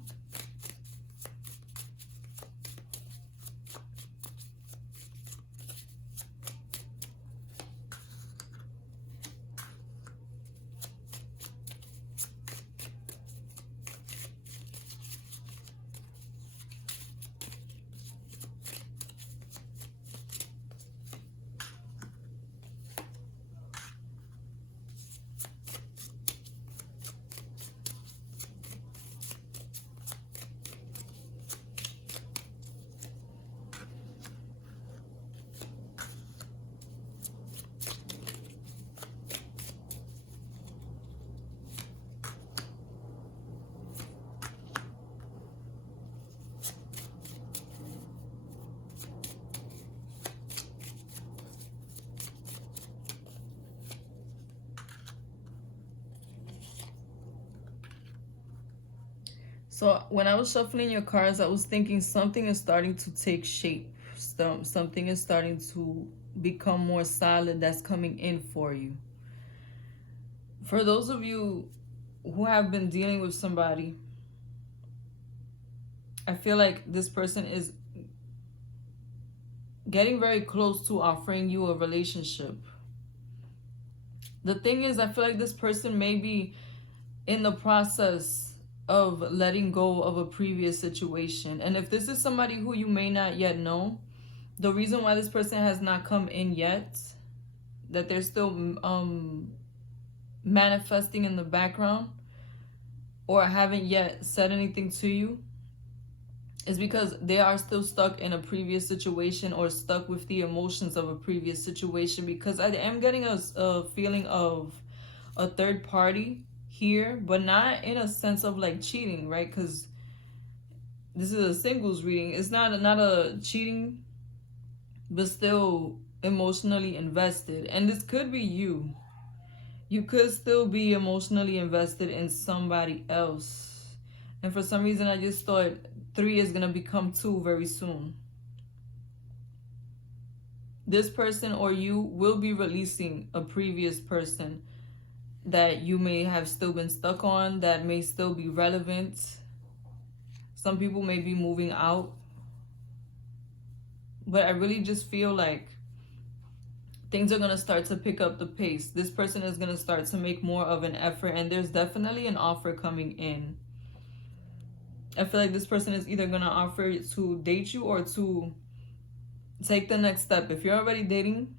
So when I was shuffling your cards, I was thinking something is starting to take shape. Something is starting to become more solid that's coming in for you. For those of you who have been dealing with somebody, I feel like this person is getting very close to offering you a relationship. The thing is, I feel like this person may be in the process of letting go of a previous situation. And if this is somebody who you may not yet know, the reason why this person has not come in yet, that they're still manifesting in the background or haven't yet said anything to you, is because they are still stuck in a previous situation or stuck with the emotions of a previous situation. Because I am getting a feeling of a third party here, but not in a sense of like cheating, right? Because this is a singles reading. It's not a cheating, but still emotionally invested. And this could be you. You could still be emotionally invested in somebody else. And for some reason, I just thought 3 is going to become 2 very soon. This person or you will be releasing a previous person that you may have still been stuck on, that may still be relevant. Some people may be moving out. But I really just feel like things are going to start to pick up the pace. This person is going to start to make more of an effort, and there's definitely an offer coming in. I feel like this person is either going to offer to date you or to take the next step. If you're already dating,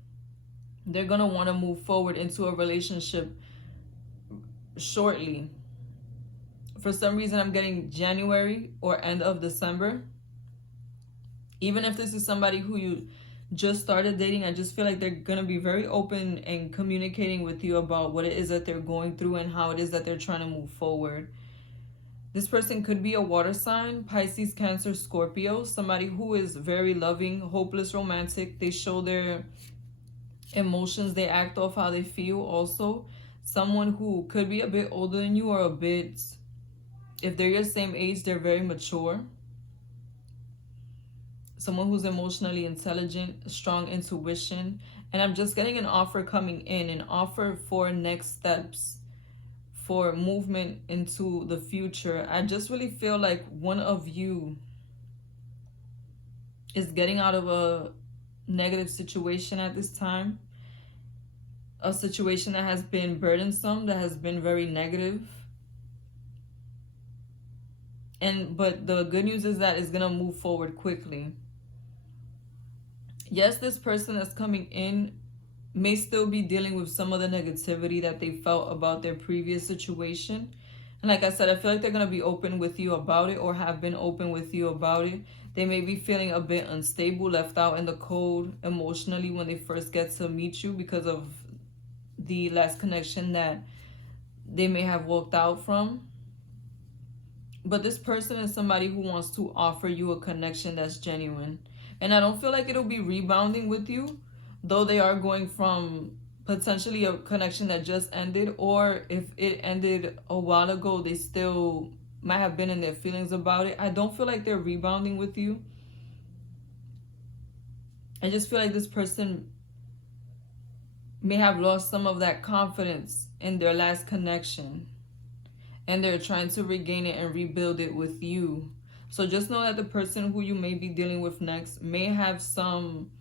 they're going to want to move forward into a relationship shortly. For some reason, I'm getting January or end of December. Even if this is somebody who you just started dating, I just feel like they're going to be very open and communicating with you about what it is that they're going through and how it is that they're trying to move forward. This person could be a water sign, Pisces, Cancer, Scorpio, somebody who is very loving, hopeless, romantic. They show their emotions, they act off how they feel also. Someone who could be a bit older than you or a bit If they're your same age, they're very mature. Someone who's emotionally intelligent, strong intuition. And I'm just getting an offer coming in, an offer for next steps, for movement into the future. I just really feel like one of you is getting out of a negative situation at this time. A situation that has been burdensome, that has been very negative. But the good news is that it's going to move forward quickly. Yes, this person that's coming in may still be dealing with some of the negativity that they felt about their previous situation. And like I said, I feel like they're going to be open with you about it, or have been open with you about it. They may be feeling a bit unstable, left out in the cold emotionally when they first get to meet you because of the last connection that they may have walked out from. But this person is somebody who wants to offer you a connection that's genuine. And I don't feel like it'll be rebounding with you, though they are going from potentially a connection that just ended, or if it ended a while ago, they still might have been in their feelings about it. I don't feel like they're rebounding with you. I just feel like this person may have lost some of that confidence in their last connection, and they're trying to regain it and rebuild it with you. So just know that the person who you may be dealing with next may have some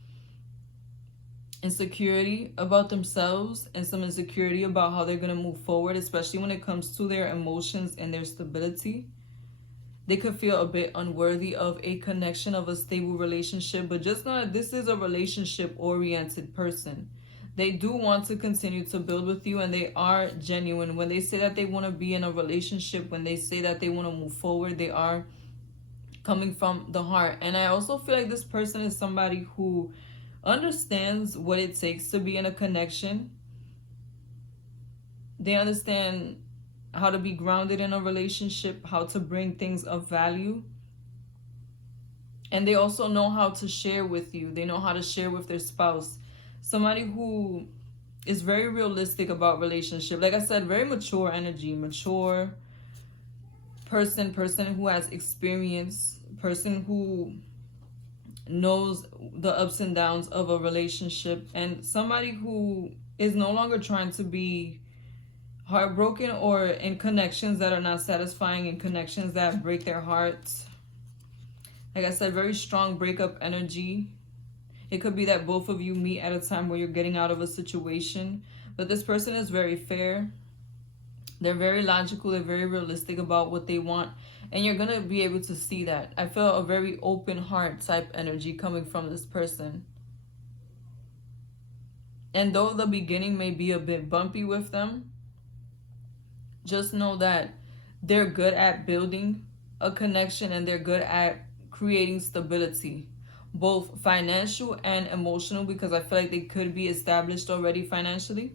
insecurity about themselves and some insecurity about how they're going to move forward, especially when it comes to their emotions and their stability. They could feel a bit unworthy of a connection, of a stable relationship, but just know that this is a relationship-oriented person. They do want to continue to build with you, and they are genuine. When they say that they want to be in a relationship, when they say that they want to move forward, they are coming from the heart. And I also feel like this person is somebody who understands what it takes to be in a connection. They understand how to be grounded in a relationship, how to bring things of value. And they also know how to share with you. They know how to share with their spouse. Somebody who is very realistic about relationship. Like I said, very mature energy, mature person who has experience, person who knows the ups and downs of a relationship, and somebody who is no longer trying to be heartbroken or in connections that are not satisfying, in connections that break their hearts. Like I said, very strong breakup energy. It could be that both of you meet at a time where you're getting out of a situation, but this person is very fair. They're very logical. They're very realistic about what they want. And you're going to be able to see that. I feel a very open heart type energy coming from this person. And though the beginning may be a bit bumpy with them, just know that they're good at building a connection, and they're good at creating stability, both financial and emotional, because I feel like they could be established already financially.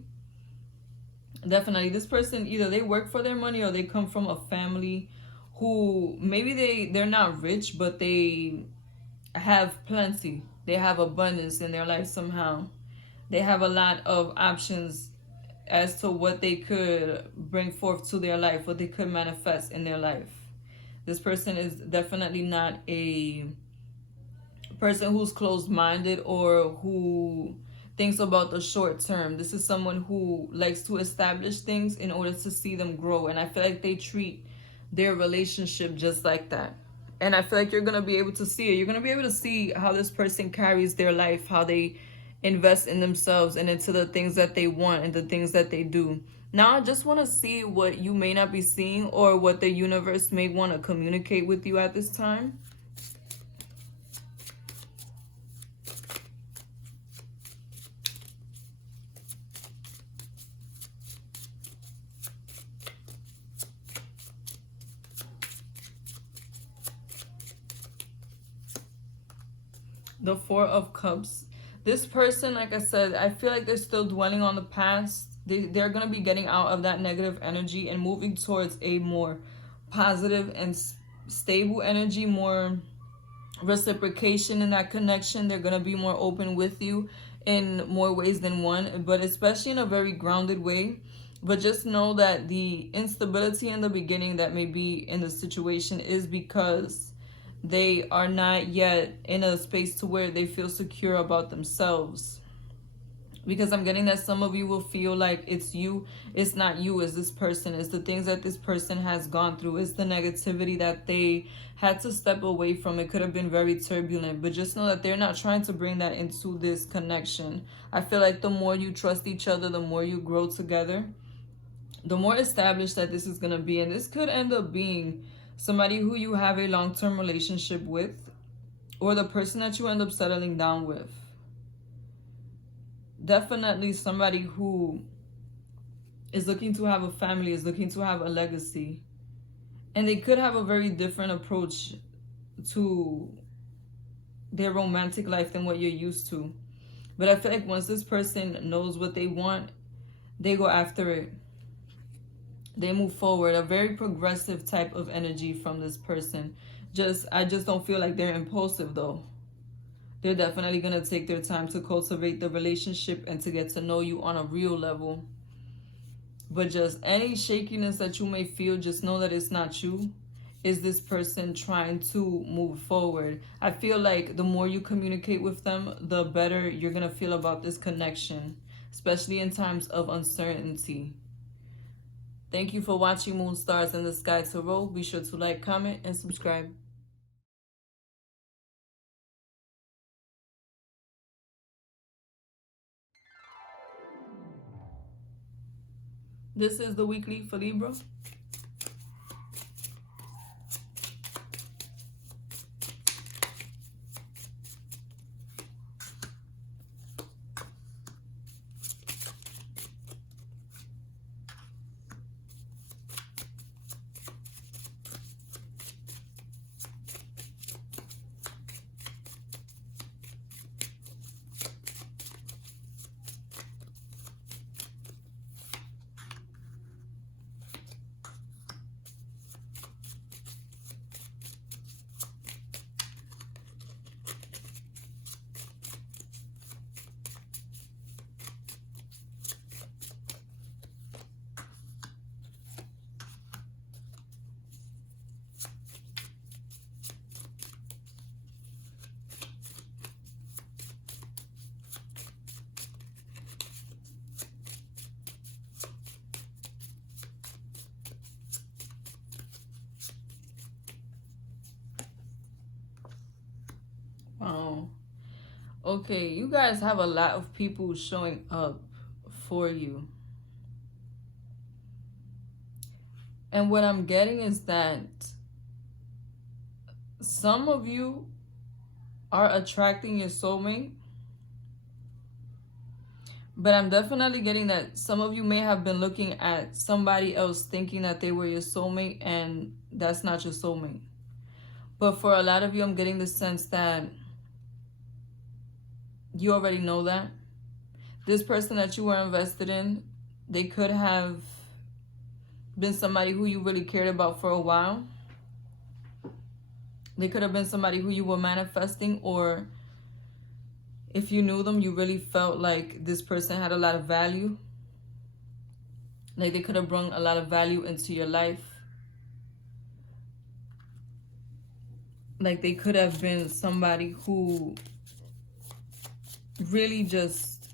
Definitely, this person, either they work for their money or they come from a family who maybe they're not rich, but they have plenty. They have abundance in their life somehow. They have a lot of options as to what they could bring forth to their life, what they could manifest in their life. This person is definitely not a person who's closed-minded or who thinks about the short term. This is someone who likes to establish things in order to see them grow. And I feel like they treat their relationship just like that. And I feel like you're going to be able to see it. You're going to be able to see how this person carries their life, how they invest in themselves and into the things that they want and the things that they do. Now, I just want to see what you may not be seeing, or what the universe may want to communicate with you at this time. The Four of Cups. This person, like I said, I feel like they're still dwelling on the past. They're going to be getting out of that negative energy and moving towards a more positive and stable energy, more reciprocation in that connection. They're going to be more open with you in more ways than one, but especially in a very grounded way. But just know that the instability in the beginning that may be in the situation is because they are not yet in a space to where they feel secure about themselves. Because I'm getting that some of you will feel like it's you, it's not you, it's this person, it's the things that this person has gone through, it's the negativity that they had to step away from. It could have been very turbulent, but just know that they're not trying to bring that into this connection. I feel like the more you trust each other, the more you grow together, the more established that this is going to be. And this could end up being somebody who you have a long-term relationship with, or the person that you end up settling down with. Definitely somebody who is looking to have a family, is looking to have a legacy. And they could have a very different approach to their romantic life than what you're used to. But I feel like once this person knows what they want, they go after it. They move forward. A very progressive type of energy from this person. I just don't feel like they're impulsive though. They're definitely going to take their time to cultivate the relationship and to get to know you on a real level. But just any shakiness that you may feel, just know that it's not you. Is this person trying to move forward? I feel like the more you communicate with them, the better you're going to feel about this connection, especially in times of uncertainty. Thank you for watching Moon Stars in the Sky Tarot. Be sure to like, comment, and subscribe. This is the weekly for Libra. Wow. Okay, you guys have a lot of people showing up for you. And what I'm getting is that some of you are attracting your soulmate. But I'm definitely getting that some of you may have been looking at somebody else thinking that they were your soulmate, and that's not your soulmate. But for a lot of you, I'm getting the sense that you already know that. This person that you were invested in, they could have been somebody who you really cared about for a while. They could have been somebody who you were manifesting, or if you knew them, you really felt like this person had a lot of value. Like they could have brought a lot of value into your life. Like they could have been somebody who really just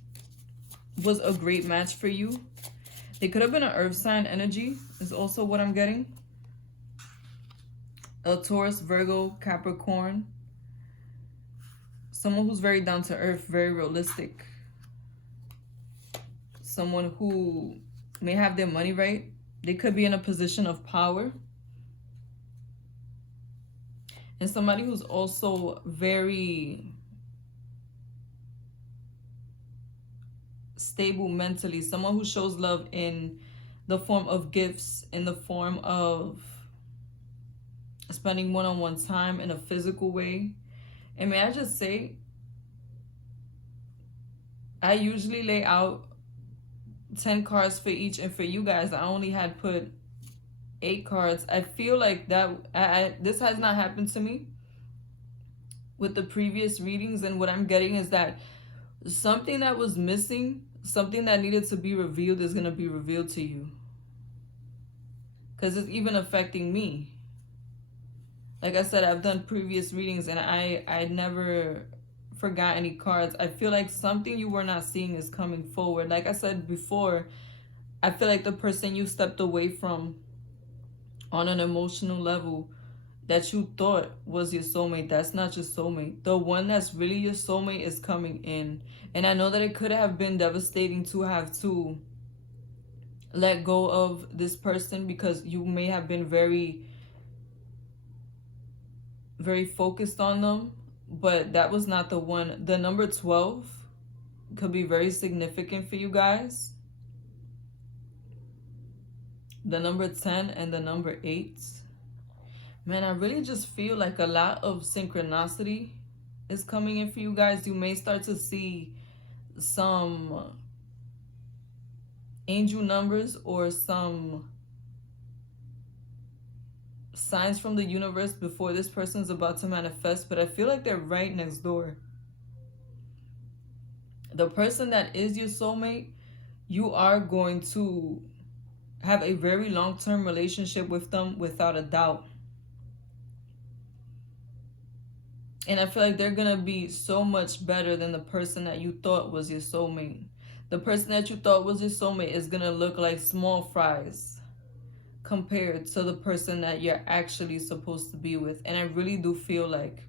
was a great match for you. They could have been an earth sign energy is also what I'm getting. A Taurus, Virgo, Capricorn. Someone who's very down to earth, very realistic. Someone who may have their money right. They could be in a position of power. And somebody who's also very stable mentally. Someone who shows love in the form of gifts, in the form of spending one-on-one time in a physical way. And may I just say, I usually lay out 10 cards for each, and for you guys, I only had put 8 cards. I feel like that this has not happened to me with the previous readings, and what I'm getting is that something that was missing, something that needed to be revealed is going to be revealed to you. Because it's even affecting me. Like I said, I've done previous readings and I never forgot any cards. I feel like something you were not seeing is coming forward. Like I said before, I feel like the person you stepped away from on an emotional level that you thought was your soulmate, that's not your soulmate. The one that's really your soulmate is coming in. And I know that it could have been devastating to have to let go of this person because you may have been very focused on them, but that was not the one. The number 12 could be very significant for you guys. The number 10 and the number 8. Man, I really just feel like a lot of synchronicity is coming in for you guys. You may start to see some angel numbers or some signs from the universe before this person's about to manifest, but I feel like they're right next door. The person that is your soulmate, you are going to have a very long-term relationship with them without a doubt. And I feel like they're going to be so much better than the person that you thought was your soulmate. The person that you thought was your soulmate is going to look like small fries compared to the person that you're actually supposed to be with. And I really do feel like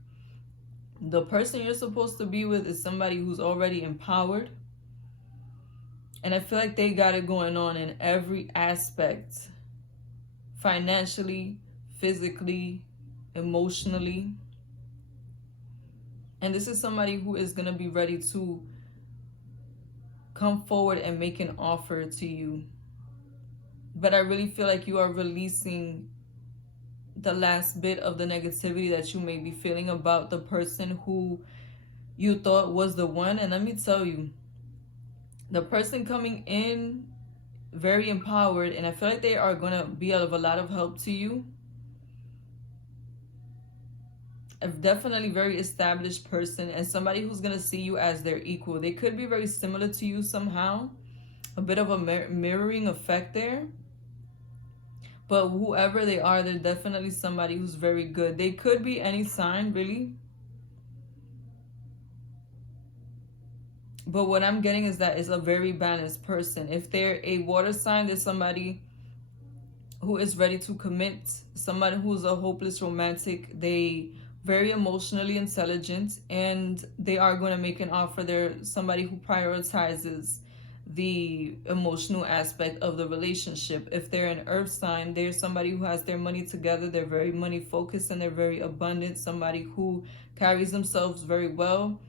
the person you're supposed to be with is somebody who's already empowered. And I feel like they got it going on in every aspect. Financially, physically, emotionally. And this is somebody who is going to be ready to come forward and make an offer to you. But I really feel like you are releasing the last bit of the negativity that you may be feeling about the person who you thought was the one. And let me tell you, the person coming in, very empowered, and I feel like they are going to be of a lot of help to you. A definitely very established person and somebody who's going to see you as their equal. They could be very similar to you somehow. A bit of a mirroring effect there. But whoever they are, they're definitely somebody who's very good. They could be any sign, really. But what I'm getting is that it's a very balanced person. If they're a water sign, there's somebody who is ready to commit. Somebody who's a hopeless romantic. They very emotionally intelligent. And they are going to make an offer. They're somebody who prioritizes the emotional aspect of the relationship. If they're an earth sign, they're somebody who has their money together. They're very money focused and they're very abundant. Somebody who carries themselves very well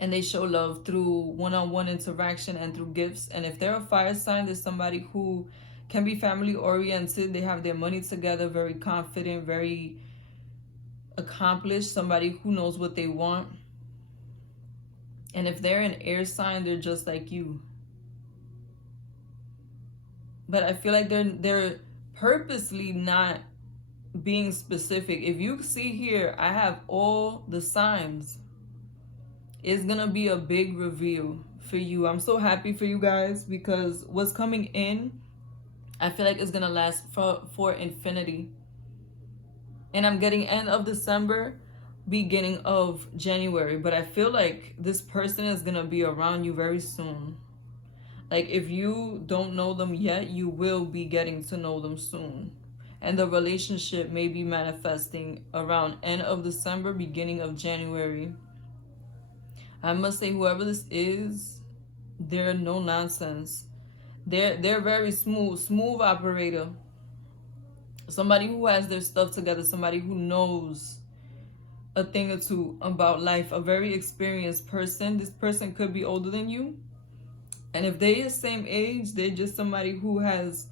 and they show love through one-on-one interaction and through gifts. And if they're a fire sign, there's somebody who can be family oriented. They have their money together, very confident, very accomplished, somebody who knows what they want. And if they're an air sign, they're just like you. But I feel like they're purposely not being specific. If you see here, I have all the signs. It's going to be a big reveal for you. I'm so happy for you guys because what's coming in, I feel like it's going to last for infinity. And I'm getting end of December, beginning of January. But I feel like this person is going to be around you very soon. Like, if you don't know them yet, you will be getting to know them soon. And the relationship may be manifesting around end of December, beginning of January. I must say, whoever this is, they're no nonsense. They're very smooth operator. Somebody who has their stuff together. Somebody who knows a thing or two about life. A very experienced person. This person could be older than you. And if they're the same age, they're just somebody who has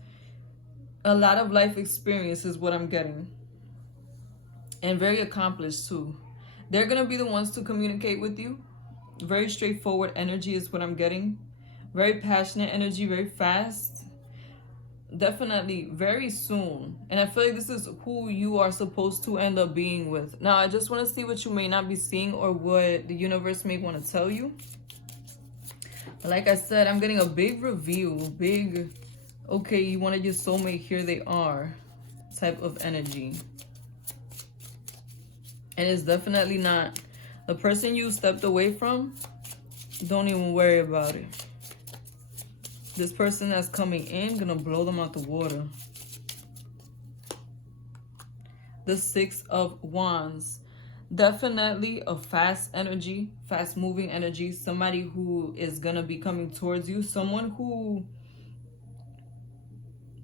a lot of life experience is what I'm getting. And very accomplished too. They're going to be the ones to communicate with you. Very straightforward energy is what I'm getting. Very passionate energy, very fast. Definitely very soon. And I feel like this is who you are supposed to end up being with. Now, I just want to see what you may not be seeing or what the universe may want to tell you. Like I said, I'm getting a big reveal, big, okay, you wanted your soulmate, here they are type of energy. And it's definitely not the person you stepped away from. Don't even worry about it. This person that's coming in, gonna blow them out the water. The Six of Wands. Definitely a fast energy, fast moving energy. Somebody who is gonna be coming towards you. Someone who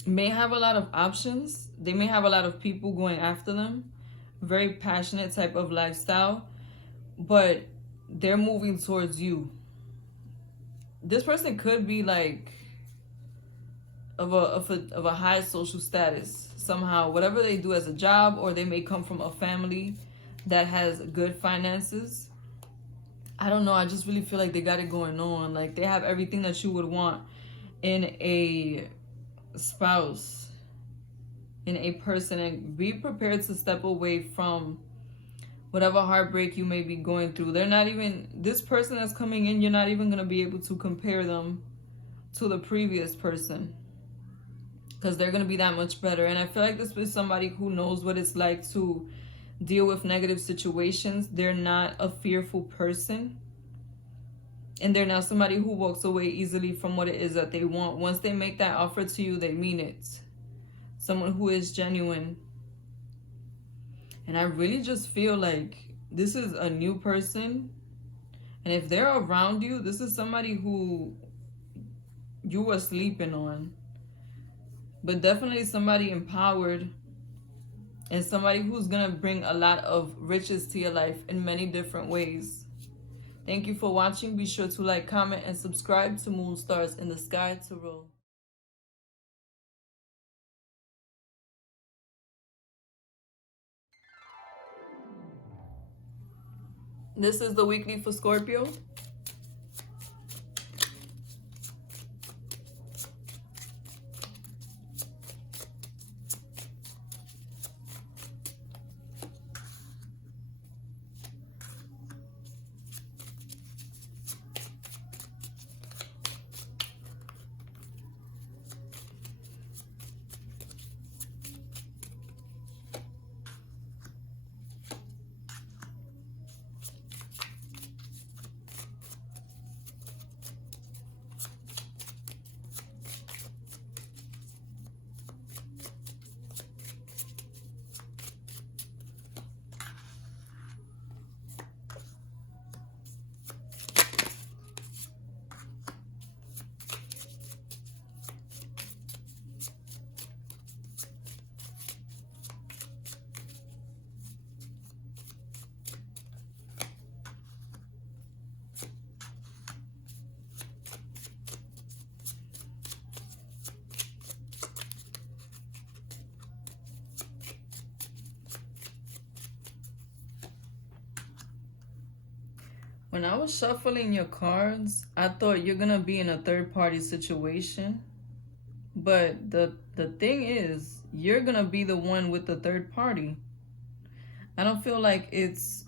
may have a lot of options. They may have a lot of people going after them. Very passionate type of lifestyle. But they're moving towards you. This person could be like of a high social status somehow, whatever they do as a job, or they may come from a family that has good finances. I don't know, I just really feel like they got it going on. Like they have everything that you would want in a spouse, in a person. And be prepared to step away from whatever heartbreak you may be going through. They're not even, this person that's coming in, you're not even going to be able to compare them to the previous person, because they're going to be that much better. And I feel like this is somebody who knows what it's like to deal with negative situations. They're not a fearful person. And they're not somebody who walks away easily from what it is that they want. Once they make that offer to you, they mean it. Someone who is genuine. And I really just feel like this is a new person. And if they're around you, this is somebody who you were sleeping on. But definitely somebody empowered, and somebody who's going to bring a lot of riches to your life in many different ways. Thank you for watching. Be sure to like, comment, and subscribe to Moon Stars in the Sky Tarot. This is the weekly for Scorpio. When I was shuffling your cards, I thought you're going to be in a third-party situation. But the thing is, you're going to be the one with the third party. I don't feel like it's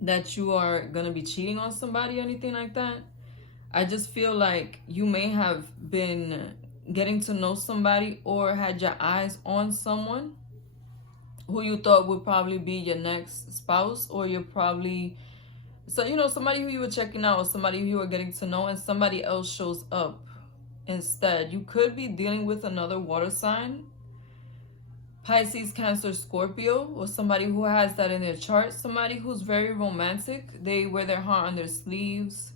that you are going to be cheating on somebody or anything like that. I just feel like you may have been getting to know somebody or had your eyes on someone who you thought would probably be your next spouse, or you're probably, so you know, somebody who you were checking out, or somebody who you were getting to know, and somebody else shows up instead. You could be dealing with another water sign, Pisces, Cancer, Scorpio, or somebody who has that in their chart. Somebody who's very romantic. They wear their heart on their sleeves.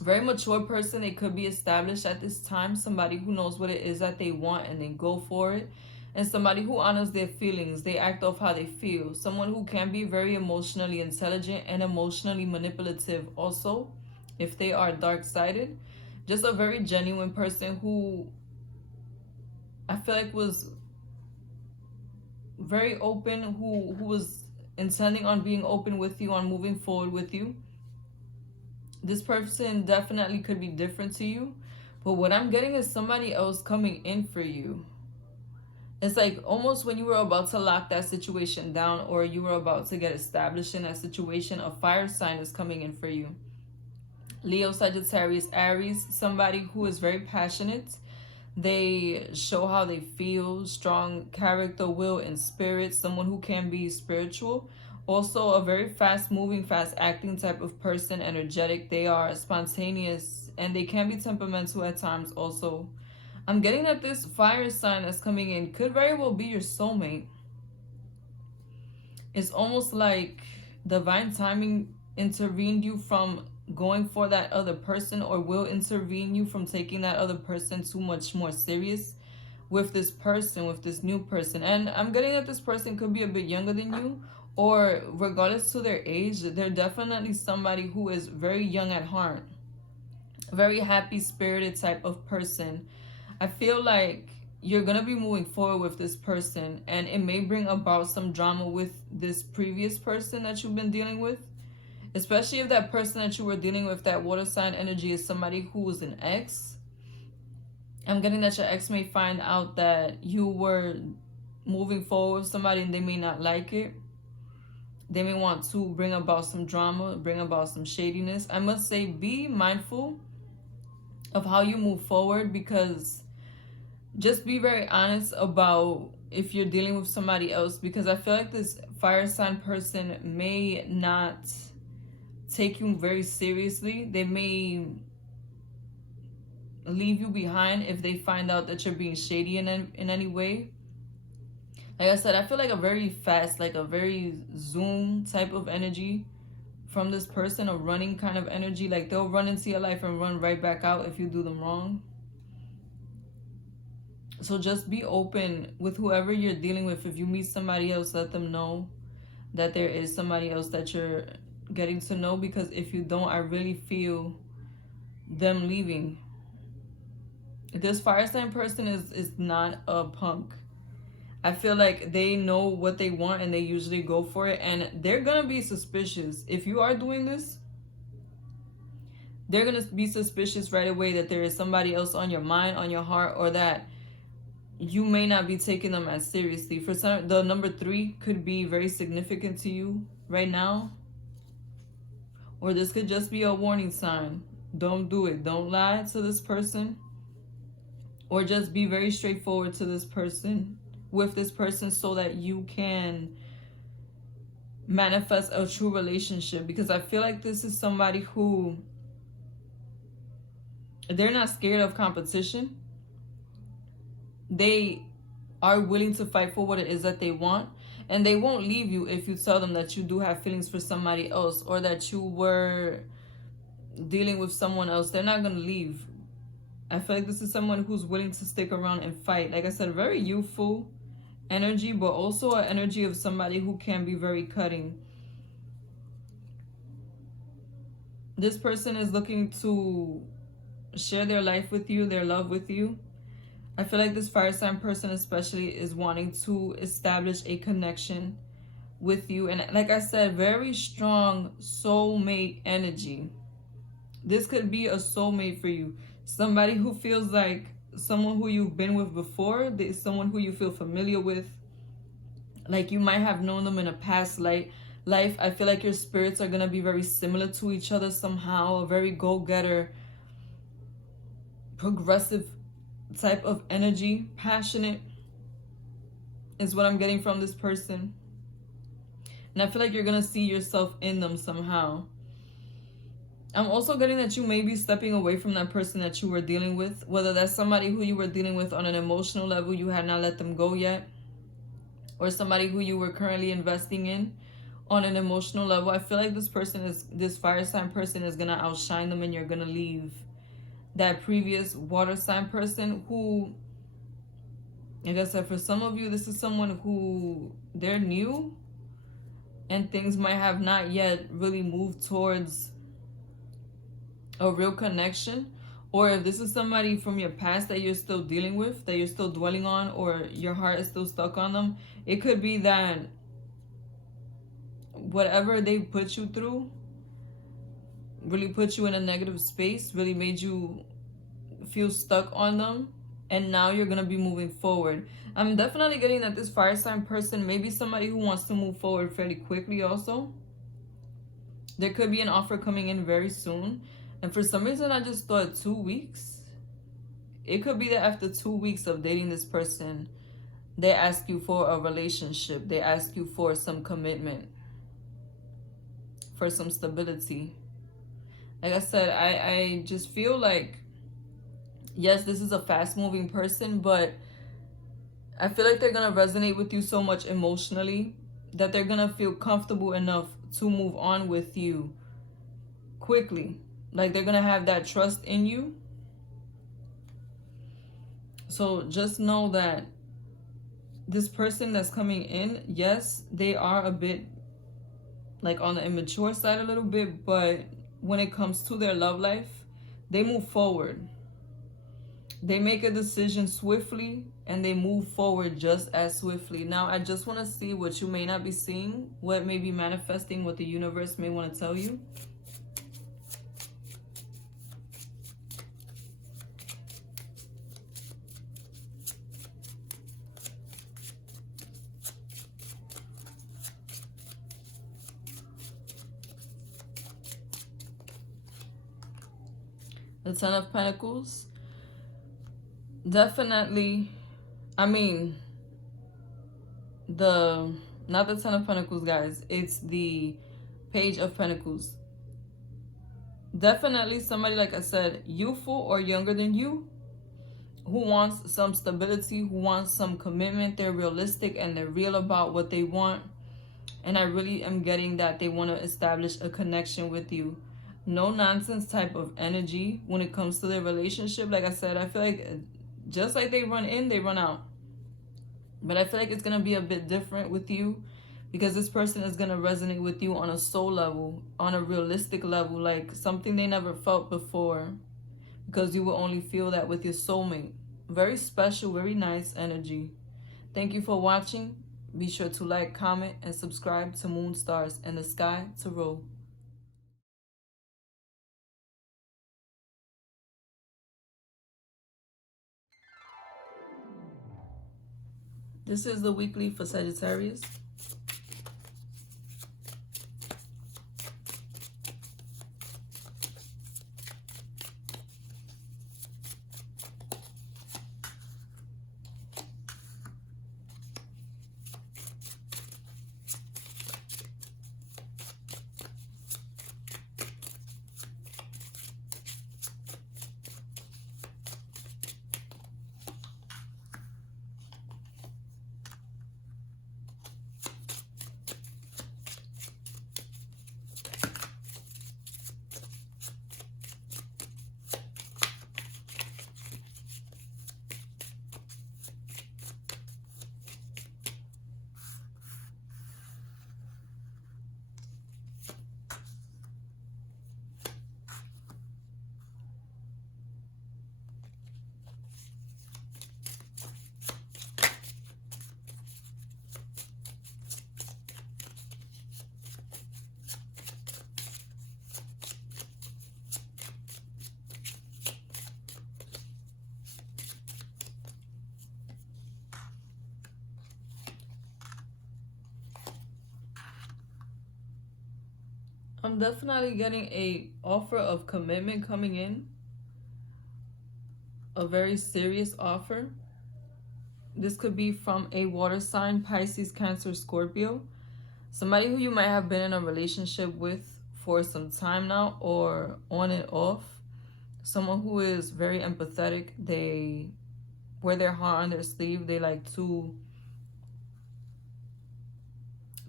Very mature person. They could be established at this time. Somebody who knows what it is that they want and they go for it. And somebody who honors their feelings. They act off how they feel. Someone who can be very emotionally intelligent and emotionally manipulative also, if they are dark-sided. Just a very genuine person who I feel like was very open, who was intending on being open with you, on moving forward with you. This person definitely could be different to you. But what I'm getting is somebody else coming in for you. It's like almost when you were about to lock that situation down, or you were about to get established in that situation, a fire sign is coming in for you. Leo, Sagittarius, Aries, somebody who is very passionate. They show how they feel, strong character, will, and spirit, someone who can be spiritual. Also, a very fast moving, fast acting type of person, energetic. They are spontaneous and they can be temperamental at times also. I'm getting that this fire sign that's coming in could very well be your soulmate. It's almost like divine timing intervened you from going for that other person, or will intervene you from taking that other person too much more serious with this person, with this new person. And I'm getting that this person could be a bit younger than you, or regardless to their age, they're definitely somebody who is very young at heart, very happy spirited type of person. I feel like you're gonna be moving forward with this person, and it may bring about some drama with this previous person that you've been dealing with, especially if that person that you were dealing with, that water sign energy, is somebody who was an ex. I'm getting that your ex may find out that you were moving forward with somebody and they may not like it. They may want to bring about some drama, bring about some shadiness. I must say, be mindful of how you move forward, because just be very honest about if you're dealing with somebody else, because I feel like this fire sign person may not take you very seriously. They may leave you behind if they find out that you're being shady in any way. Like I said, I feel like a very fast, like a very zoom type of energy from this person, a running kind of energy. Like they'll run into your life and run right back out if you do them wrong. So just be open with whoever you're dealing with. If you meet somebody else, let them know that there is somebody else that you're getting to know, because if you don't, I really feel them leaving. This fire sign person is not a punk. I feel like they know what they want and they usually go for it, and they're gonna be suspicious. If you are doing this, they're gonna be suspicious right away that there is somebody else on your mind, on your heart, or that you may not be taking them as seriously. For some, the number 3 could be very significant to you right now, or this could just be a warning sign. Don't do it. Don't lie to this person, or just be very straightforward to this person, with this person, so that you can manifest a true relationship. Because I feel like this is somebody who, they're not scared of competition. They are willing to fight for what it is that they want, and they won't leave you if you tell them that you do have feelings for somebody else, or that you were dealing with someone else. They're not going to leave. I feel like this is someone who's willing to stick around and fight. Like I said, very youthful energy, but also an energy of somebody who can be very cutting. This person is looking to share their life with you, their love with you. I feel like this fire sign person especially is wanting to establish a connection with you. And like I said, very strong soulmate energy. This could be a soulmate for you. Somebody who feels like someone who you've been with before. There's someone who you feel familiar with. Like you might have known them in a past life. I feel like your spirits are going to be very similar to each other somehow. A very go-getter, progressive type of energy. Passionate is what I'm getting from this person. And I feel like you're going to see yourself in them somehow. I'm also getting that you may be stepping away from that person that you were dealing with. Whether that's somebody who you were dealing with on an emotional level, you had not let them go yet. Or somebody who you were currently investing in on an emotional level. I feel like this fire sign person is going to outshine them, and you're going to leave that previous water sign person who, like I said, for some of you, this is someone who they're new and things might have not yet really moved towards a real connection. Or if this is somebody from your past that you're still dealing with, that you're still dwelling on, or your heart is still stuck on them, it could be that whatever they put you through really put you in a negative space, really made you feel stuck on them, and now you're going to be moving forward. I'm definitely getting that this fire sign person may be somebody who wants to move forward fairly quickly also. There could be an offer coming in very soon. And for some reason, I just thought 2 weeks. It could be that after 2 weeks of dating this person, they ask you for a relationship. They ask you for some commitment, for some stability. Like I said, I just feel like, yes, this is a fast-moving person, but I feel like they're going to resonate with you so much emotionally that they're going to feel comfortable enough to move on with you quickly. Like they're going to have that trust in you. So just know that this person that's coming in, yes, they are a bit like on the immature side a little bit, but when it comes to their love life, they move forward. They make a decision swiftly and they move forward just as swiftly. Now, I just want to see what you may not be seeing, what may be manifesting, what the universe may want to tell you. The Ten of Pentacles. Definitely, I mean, not the Ten of Pentacles, guys. It's the Page of Pentacles. Definitely somebody, like I said, youthful or younger than you, who wants some stability, who wants some commitment. They're realistic and they're real about what they want. And I really am getting that they want to establish a connection with you. No nonsense type of energy when it comes to their relationship. Like I said, I feel like just like they run in, they run out. But I feel like it's going to be a bit different with you, because this person is going to resonate with you on a soul level, on a realistic level, like something they never felt before, because you will only feel that with your soulmate. Very special, very nice energy. Thank you for watching. Be sure to like, comment, and subscribe to Moon Stars and the Sky Tarot. This is the weekly for Sagittarius. I'm definitely getting a offer of commitment coming in. A very serious offer. This could be from a water sign, Pisces, Cancer, Scorpio. Somebody who you might have been in a relationship with for some time now, or on and off. Someone who is very empathetic. They wear their heart on their sleeve. They like to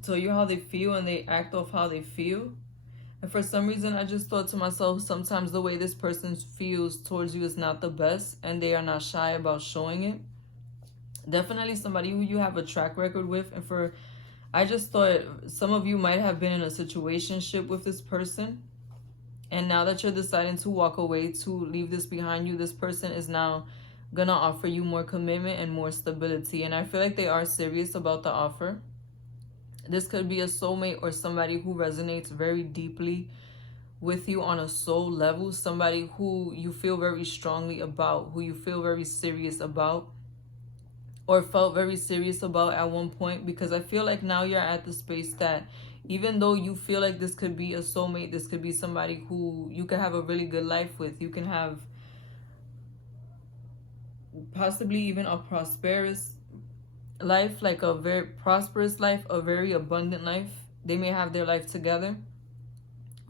tell you how they feel and they act off how they feel. And for some reason, I just thought to myself, sometimes the way this person feels towards you is not the best, and they are not shy about showing it. Definitely somebody who you have a track record with. And I just thought some of you might have been in a situationship with this person. And now that you're deciding to walk away, to leave this behind you, this person is now going to offer you more commitment and more stability. And I feel like they are serious about the offer. This could be a soulmate or somebody who resonates very deeply with you on a soul level. Somebody who you feel very strongly about, who you feel very serious about, or felt very serious about at one point. Because I feel like now you're at the space that Even though you feel like this could be a soulmate, this could be somebody who you could have a really good life with. You can have possibly even a prosperous life, like a very prosperous life, a very abundant life. They may have their life together.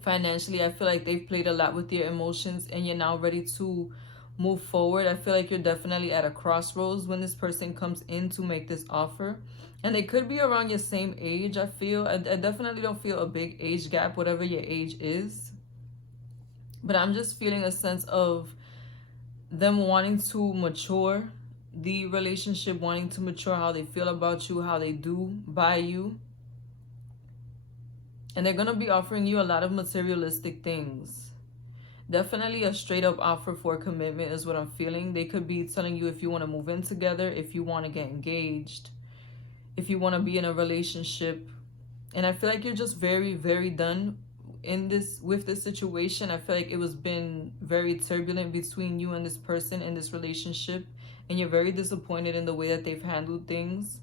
Financially, I feel like they've played a lot with your emotions and you're now ready to move forward. I feel like you're definitely at a crossroads when this person comes in to make this offer. And they could be around your same age, I feel. I definitely don't feel a big age gap, whatever your age is. But I'm just feeling a sense of them wanting to mature the relationship, wanting to mature how they feel about you, how they do by you. And they're going to be offering you a lot of materialistic things. Definitely a straight up offer for commitment is what I'm feeling. They could be telling you if you want to move in together, if you want to get engaged, if you want to be in a relationship. And I feel like you're just very, very done with this situation. I feel like it was been very turbulent between you and this person in this relationship, and you're very disappointed in the way that they've handled things.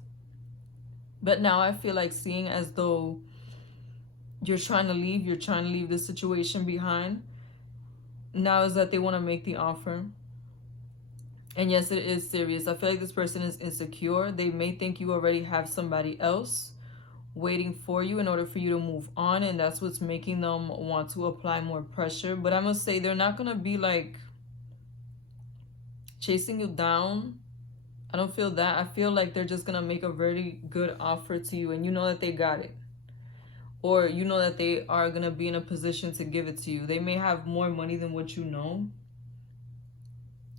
But now I feel like, seeing as though you're trying to leave this situation behind, now is that they want to make the offer. And yes, it is serious. I feel like this person is insecure. They may think you already have somebody else waiting for you in order for you to move on, and that's what's making them want to apply more pressure. But I must say, they're not gonna be like chasing you down. I don't feel that. I feel like they're just gonna make a very good offer to you, and you know that they got it, or you know that they are gonna be in a position to give it to you. They may have more money than what you know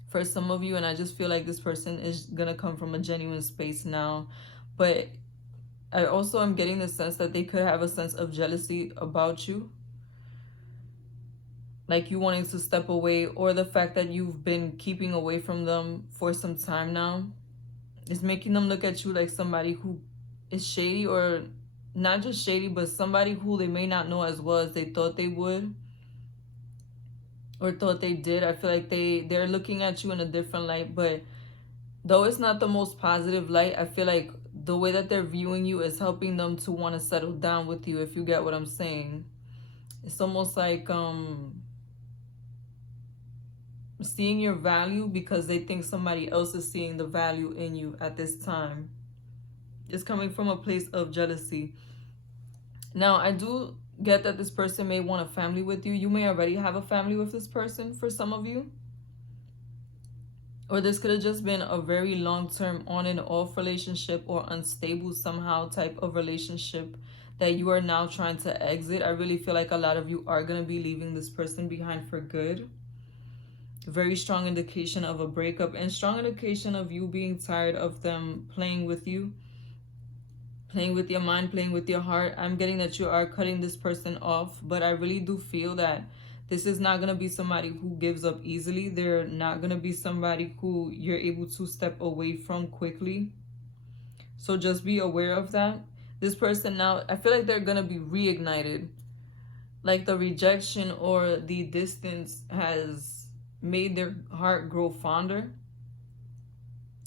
for some of you, and I just feel like this person is gonna come from a genuine space now. But I also am getting the sense that they could have a sense of jealousy about you. Like you wanting to step away, or the fact that you've been keeping away from them for some time now is making them look at you like somebody who is shady, or not just shady, but somebody who they may not know as well as they thought they would or thought they did. I feel like they're looking at you in a different light, but though it's not the most positive light, I feel like the way that they're viewing you is helping them to want to settle down with you, if you get what I'm saying. It's almost like seeing your value because they think somebody else is seeing the value in you at this time. It's coming from a place of jealousy. Now, I do get that this person may want a family with you. You may already have a family with this person for some of you. Or this could have just been a very long-term on and off relationship, or unstable somehow type of relationship that you are now trying to exit. I really feel like a lot of you are going to be leaving this person behind for good. Very strong indication of a breakup, and strong indication of you being tired of them playing with you, playing with your mind, playing with your heart. I'm getting that you are cutting this person off, but I really do feel that this is not going to be somebody who gives up easily. They're not going to be somebody who you're able to step away from quickly. So just be aware of that. This person now, I feel like they're going to be reignited. Like the rejection or the distance has made their heart grow fonder.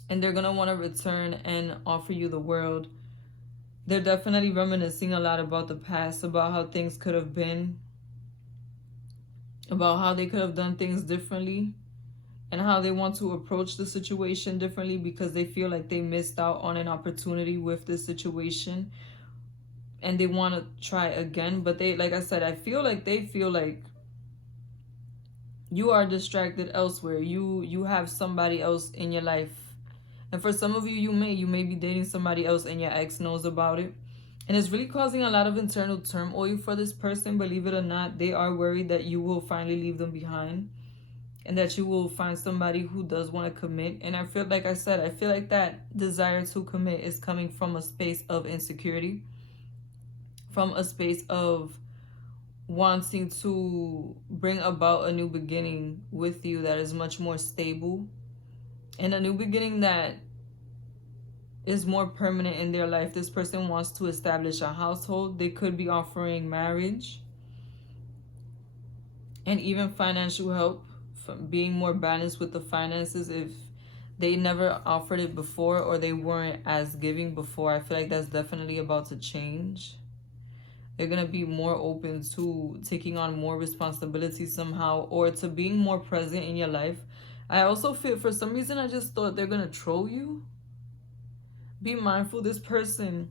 And they're going to want to return and offer you the world. They're definitely reminiscing a lot about the past, about how things could have been, about how they could have done things differently, and how they want to approach the situation differently because they feel like they missed out on an opportunity with this situation and they want to try again. But they, like I said, I feel like they feel like you are distracted elsewhere. You have somebody else in your life. And for some of you, you may be dating somebody else and your ex knows about it. And it's really causing a lot of internal turmoil for this person. Believe it or not, they are worried that you will finally leave them behind and that you will find somebody who does want to commit. And I feel like I said, I feel like that desire to commit is coming from a space of insecurity, from a space of wanting to bring about a new beginning with you that is much more stable, and a new beginning that is more permanent in their life. This person wants to establish a household. They could be offering marriage and even financial help, from being more balanced with the finances if they never offered it before or they weren't as giving before. I feel like that's definitely about to change. They're going to be more open to taking on more responsibility somehow, or to being more present in your life. I also feel, for some reason, I just thought they're going to troll you. Be mindful, this person,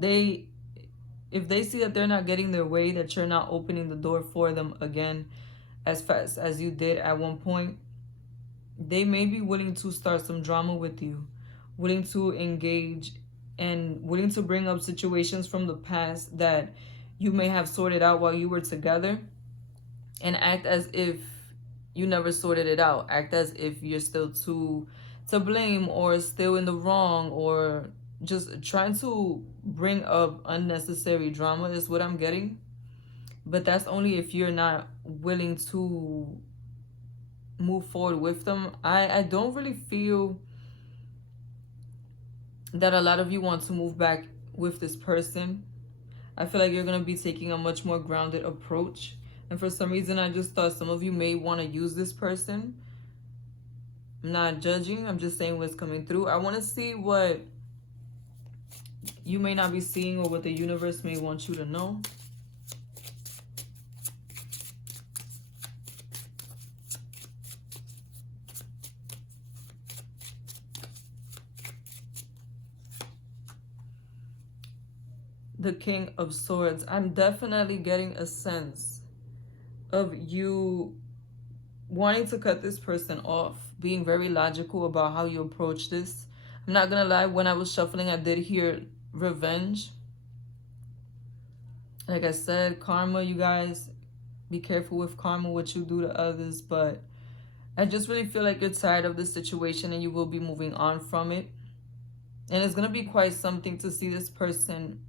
if they see that they're not getting their way, that you're not opening the door for them again as fast as you did at one point, they may be willing to start some drama with you, willing to engage and willing to bring up situations from the past that you may have sorted out while you were together, and act as if you never sorted it out. Act as if you're still to blame, or still in the wrong, or just trying to bring up unnecessary drama is what I'm getting. But that's only if you're not willing to move forward with them. I don't really feel that a lot of you want to move back with this person. I feel like you're going to be taking a much more grounded approach. And for some reason, I just thought some of you may want to use this person. I'm not judging. I'm just saying what's coming through. I want to see what you may not be seeing, or what the universe may want you to know. The King of Swords. I'm definitely getting a sense of you wanting to cut this person off, being very logical about how you approach this. I'm not gonna lie, when I was shuffling, I did hear revenge. Like I said, karma, you guys, be careful with karma, what you do to others. But I just really feel like you're tired of this situation and you will be moving on from it. And it's gonna be quite something to see this person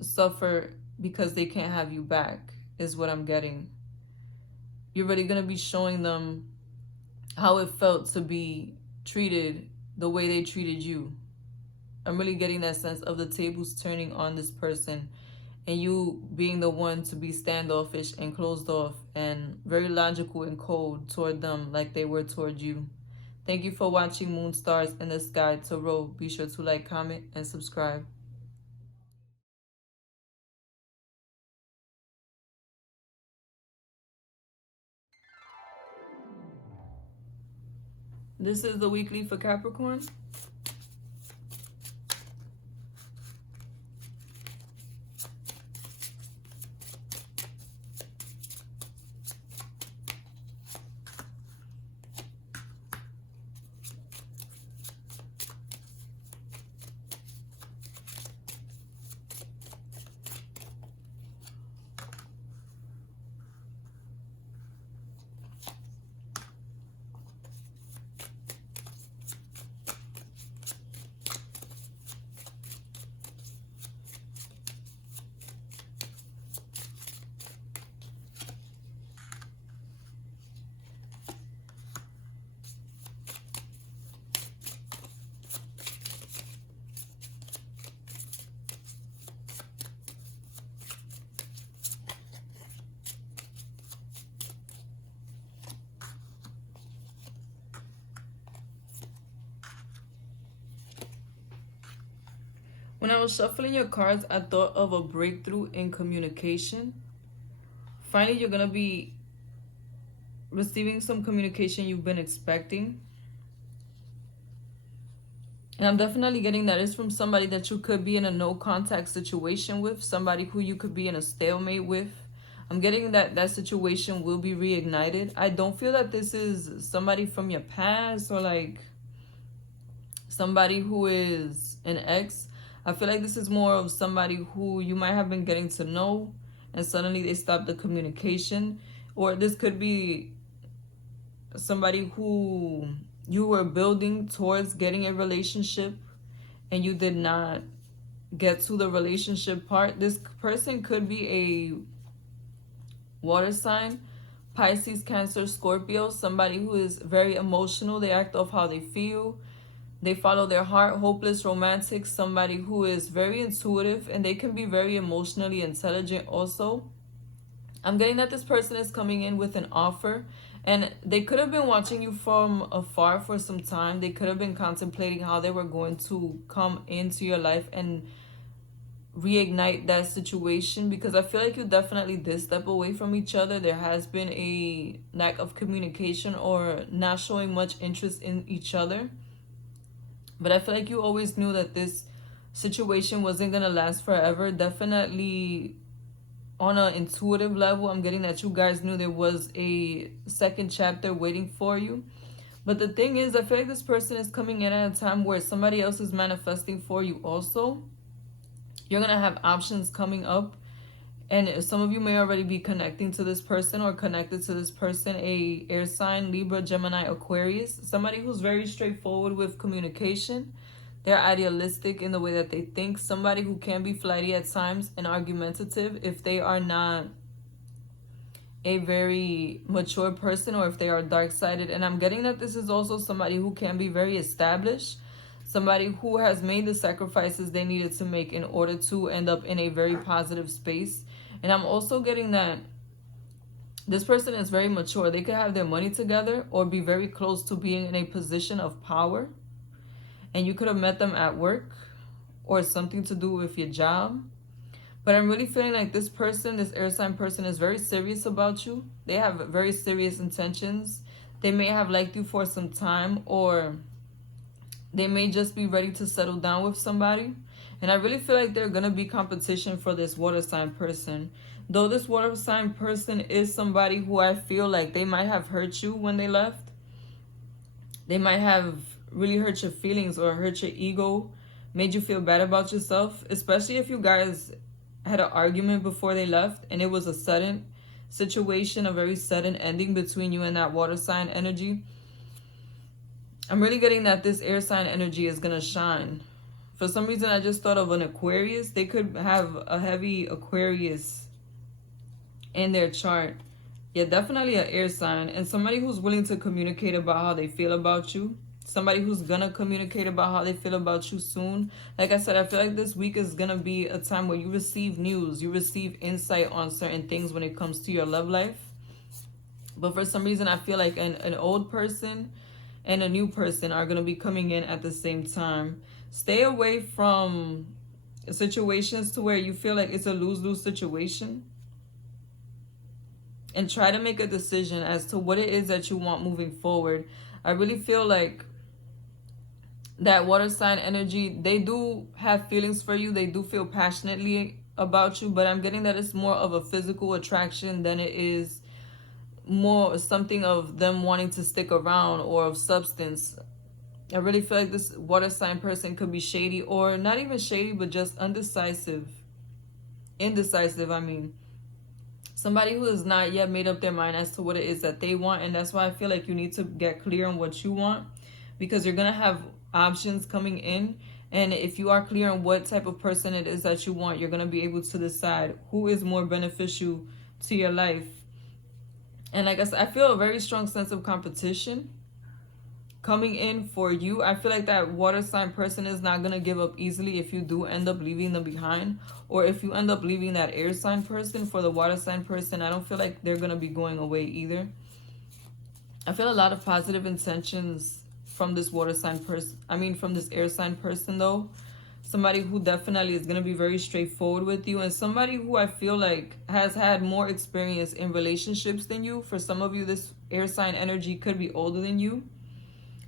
suffer because they can't have you back, is what I'm getting. You're really going to be showing them how it felt to be treated the way they treated you. I'm really getting that sense of the tables turning on this person, and you being the one to be standoffish and closed off and very logical and cold toward them, like they were toward you. Thank you for watching Moon Stars in the Sky Tarot. Be sure to like, comment, and subscribe. This is the weekly for Capricorn. When I was shuffling your cards, I thought of a breakthrough in communication. Finally, you're going to be receiving some communication you've been expecting. And I'm definitely getting that it's from somebody that you could be in a no contact situation with, somebody who you could be in a stalemate with. I'm getting that that situation will be reignited. I don't feel that this is somebody from your past, or like somebody who is an ex. I feel like this is more of somebody who you might have been getting to know, and suddenly they stop the communication. Or this could be somebody who you were building towards getting a relationship and you did not get to the relationship part. This person could be a water sign, Pisces, Cancer, Scorpio, somebody who is very emotional. They act off how they feel. They follow their heart, hopeless, romantic, somebody who is very intuitive, and they can be very emotionally intelligent also. I'm getting that this person is coming in with an offer, and they could have been watching you from afar for some time. They could have been contemplating how they were going to come into your life and reignite that situation, because I feel like you definitely did step away from each other. There has been a lack of communication or not showing much interest in each other. But I feel like you always knew that this situation wasn't going to last forever. Definitely on an intuitive level, I'm getting that you guys knew there was a second chapter waiting for you. But the thing is, I feel like this person is coming in at a time where somebody else is manifesting for you also. You're going to have options coming up. And some of you may already be connecting to this person or connected to this person, a air sign, Libra, Gemini, Aquarius. Somebody who's very straightforward with communication. They're idealistic in the way that they think. Somebody who can be flighty at times and argumentative if they are not a very mature person or if they are dark-sided. And I'm getting that this is also somebody who can be very established. Somebody who has made the sacrifices they needed to make in order to end up in a very positive space. And I'm also getting that this person is very mature. They could have their money together or be very close to being in a position of power. And you could have met them at work or something to do with your job. But I'm really feeling like this person, this air sign person, is very serious about you. They have very serious intentions. They may have liked you for some time, or they may just be ready to settle down with somebody. And I really feel like there's going to be competition for this water sign person. Though this water sign person is somebody who I feel like they might have hurt you when they left. They might have really hurt your feelings or hurt your ego, made you feel bad about yourself, especially if you guys had an argument before they left and it was a sudden situation, a very sudden ending between you and that water sign energy. I'm really getting that this air sign energy is going to shine. For some reason, I just thought of an Aquarius. They could have a heavy Aquarius in their chart. Yeah, definitely an air sign. And somebody who's willing to communicate about how they feel about you. Somebody who's going to communicate about how they feel about you soon. Like I said, I feel like this week is going to be a time where you receive news. You receive insight on certain things when it comes to your love life. But for some reason, I feel like an old person and a new person are going to be coming in at the same time. Stay away from situations to where you feel like it's a lose-lose situation. And try to make a decision as to what it is that you want moving forward. I really feel like that water sign energy, they do have feelings for you. They do feel passionately about you. But I'm getting that it's more of a physical attraction than it is more something of them wanting to stick around or of substance. I really feel like this water sign person could be shady, or not even shady, but just undecisive. Indecisive, I mean. Somebody who has not yet made up their mind as to what it is that they want. And that's why I feel like you need to get clear on what you want, because you're going to have options coming in. And if you are clear on what type of person it is that you want, you're going to be able to decide who is more beneficial to your life. And like I said, I feel a very strong sense of competition coming in for you. I feel like that water sign person is not going to give up easily if you do end up leaving them behind. Or if you end up leaving that air sign person for the water sign person, I don't feel like they're going to be going away either. I feel a lot of positive intentions from this water sign person. I mean, from this air sign person though. Somebody who definitely is going to be very straightforward with you. And somebody who I feel like has had more experience in relationships than you. For some of you, this air sign energy could be older than you.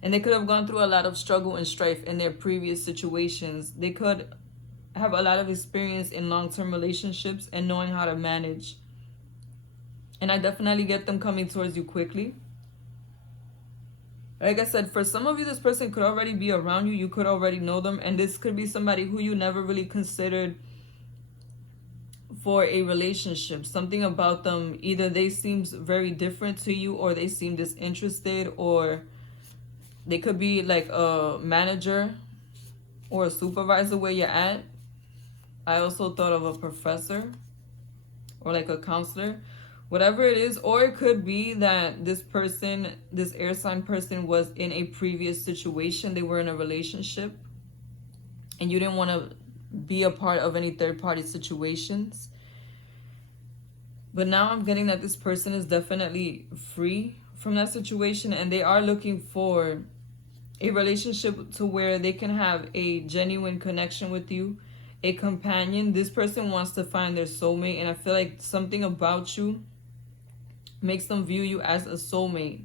And they could have gone through a lot of struggle and strife in their previous situations. They could have a lot of experience in long-term relationships and knowing how to manage. And I definitely get them coming towards you quickly. Like I said, for some of you, this person could already be around you. You could already know them. And this could be somebody who you never really considered for a relationship. Something about them, either they seem very different to you, or they seem disinterested, or they could be like a manager or a supervisor where you're at. I also thought of a professor or like a counselor, whatever it is. Or it could be that this person, this air sign person, was in a previous situation. They were in a relationship and you didn't want to be a part of any third-party situations. But now I'm getting that this person is definitely free from that situation, and they are looking for a relationship to where they can have a genuine connection with you, a companion. This person wants to find their soulmate, and I feel like something about you makes them view you as a soulmate.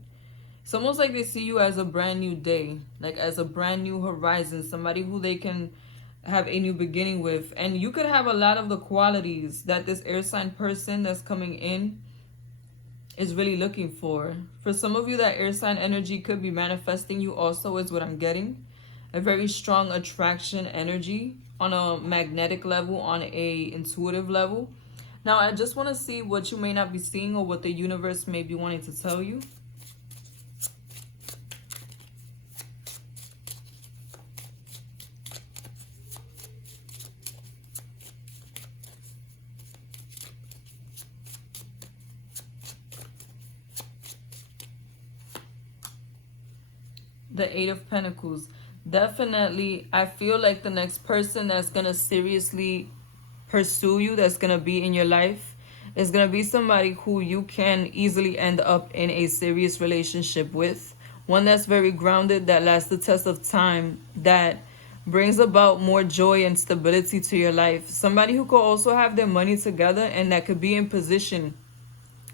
It's almost like they see you as a brand new day, like as a brand new horizon, somebody who they can have a new beginning with. And you could have a lot of the qualities that this air sign person that's coming in is really looking for. For some of you, that air sign energy could be manifesting you also, is what I'm getting. A very strong attraction energy on a magnetic level, on a intuitive level. Now, I just want to see what you may not be seeing or what the universe may be wanting to tell you. The Eight of Pentacles. Definitely, I feel like the next person that's going to seriously pursue you, that's going to be in your life, is going to be somebody who you can easily end up in a serious relationship with. One that's very grounded, that lasts the test of time, that brings about more joy and stability to your life. Somebody who could also have their money together and that could be in position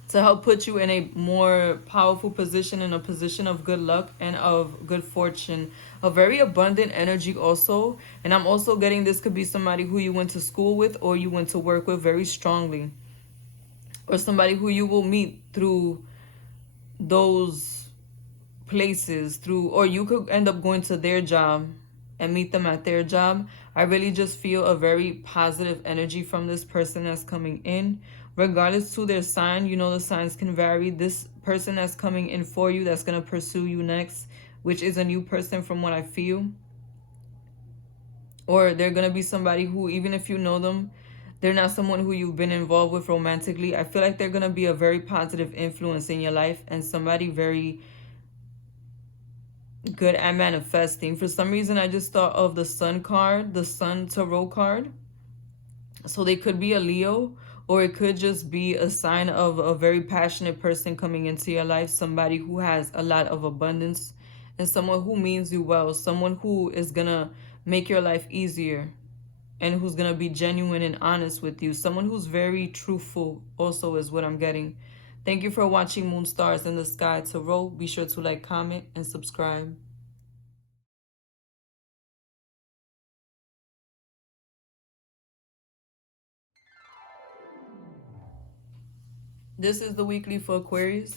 to help put you in a more powerful position, in a position of good luck and of good fortune. A very abundant energy also. And I'm also getting this could be somebody who you went to school with or you went to work with very strongly. Or somebody who you will meet through those places, through, or you could end up going to their job and meet them at their job. I really just feel a very positive energy from this person that's coming in. Regardless to their sign, you know the signs can vary. This person that's coming in for you, that's going to pursue you next, which is a new person from what I feel. Or they're going to be somebody who, even if you know them, they're not someone who you've been involved with romantically. I feel like they're going to be a very positive influence in your life and somebody very good at manifesting. For some reason, I just thought of the Sun card, the Sun Tarot card. So they could be a Leo, or it could just be a sign of a very passionate person coming into your life, somebody who has a lot of abundance and someone who means you well, someone who is going to make your life easier and who's going to be genuine and honest with you, someone who's very truthful also is what I'm getting. Thank you for watching Moon Stars in the Sky Tarot. Be sure to like, comment, and subscribe. This is the weekly for Aquarius.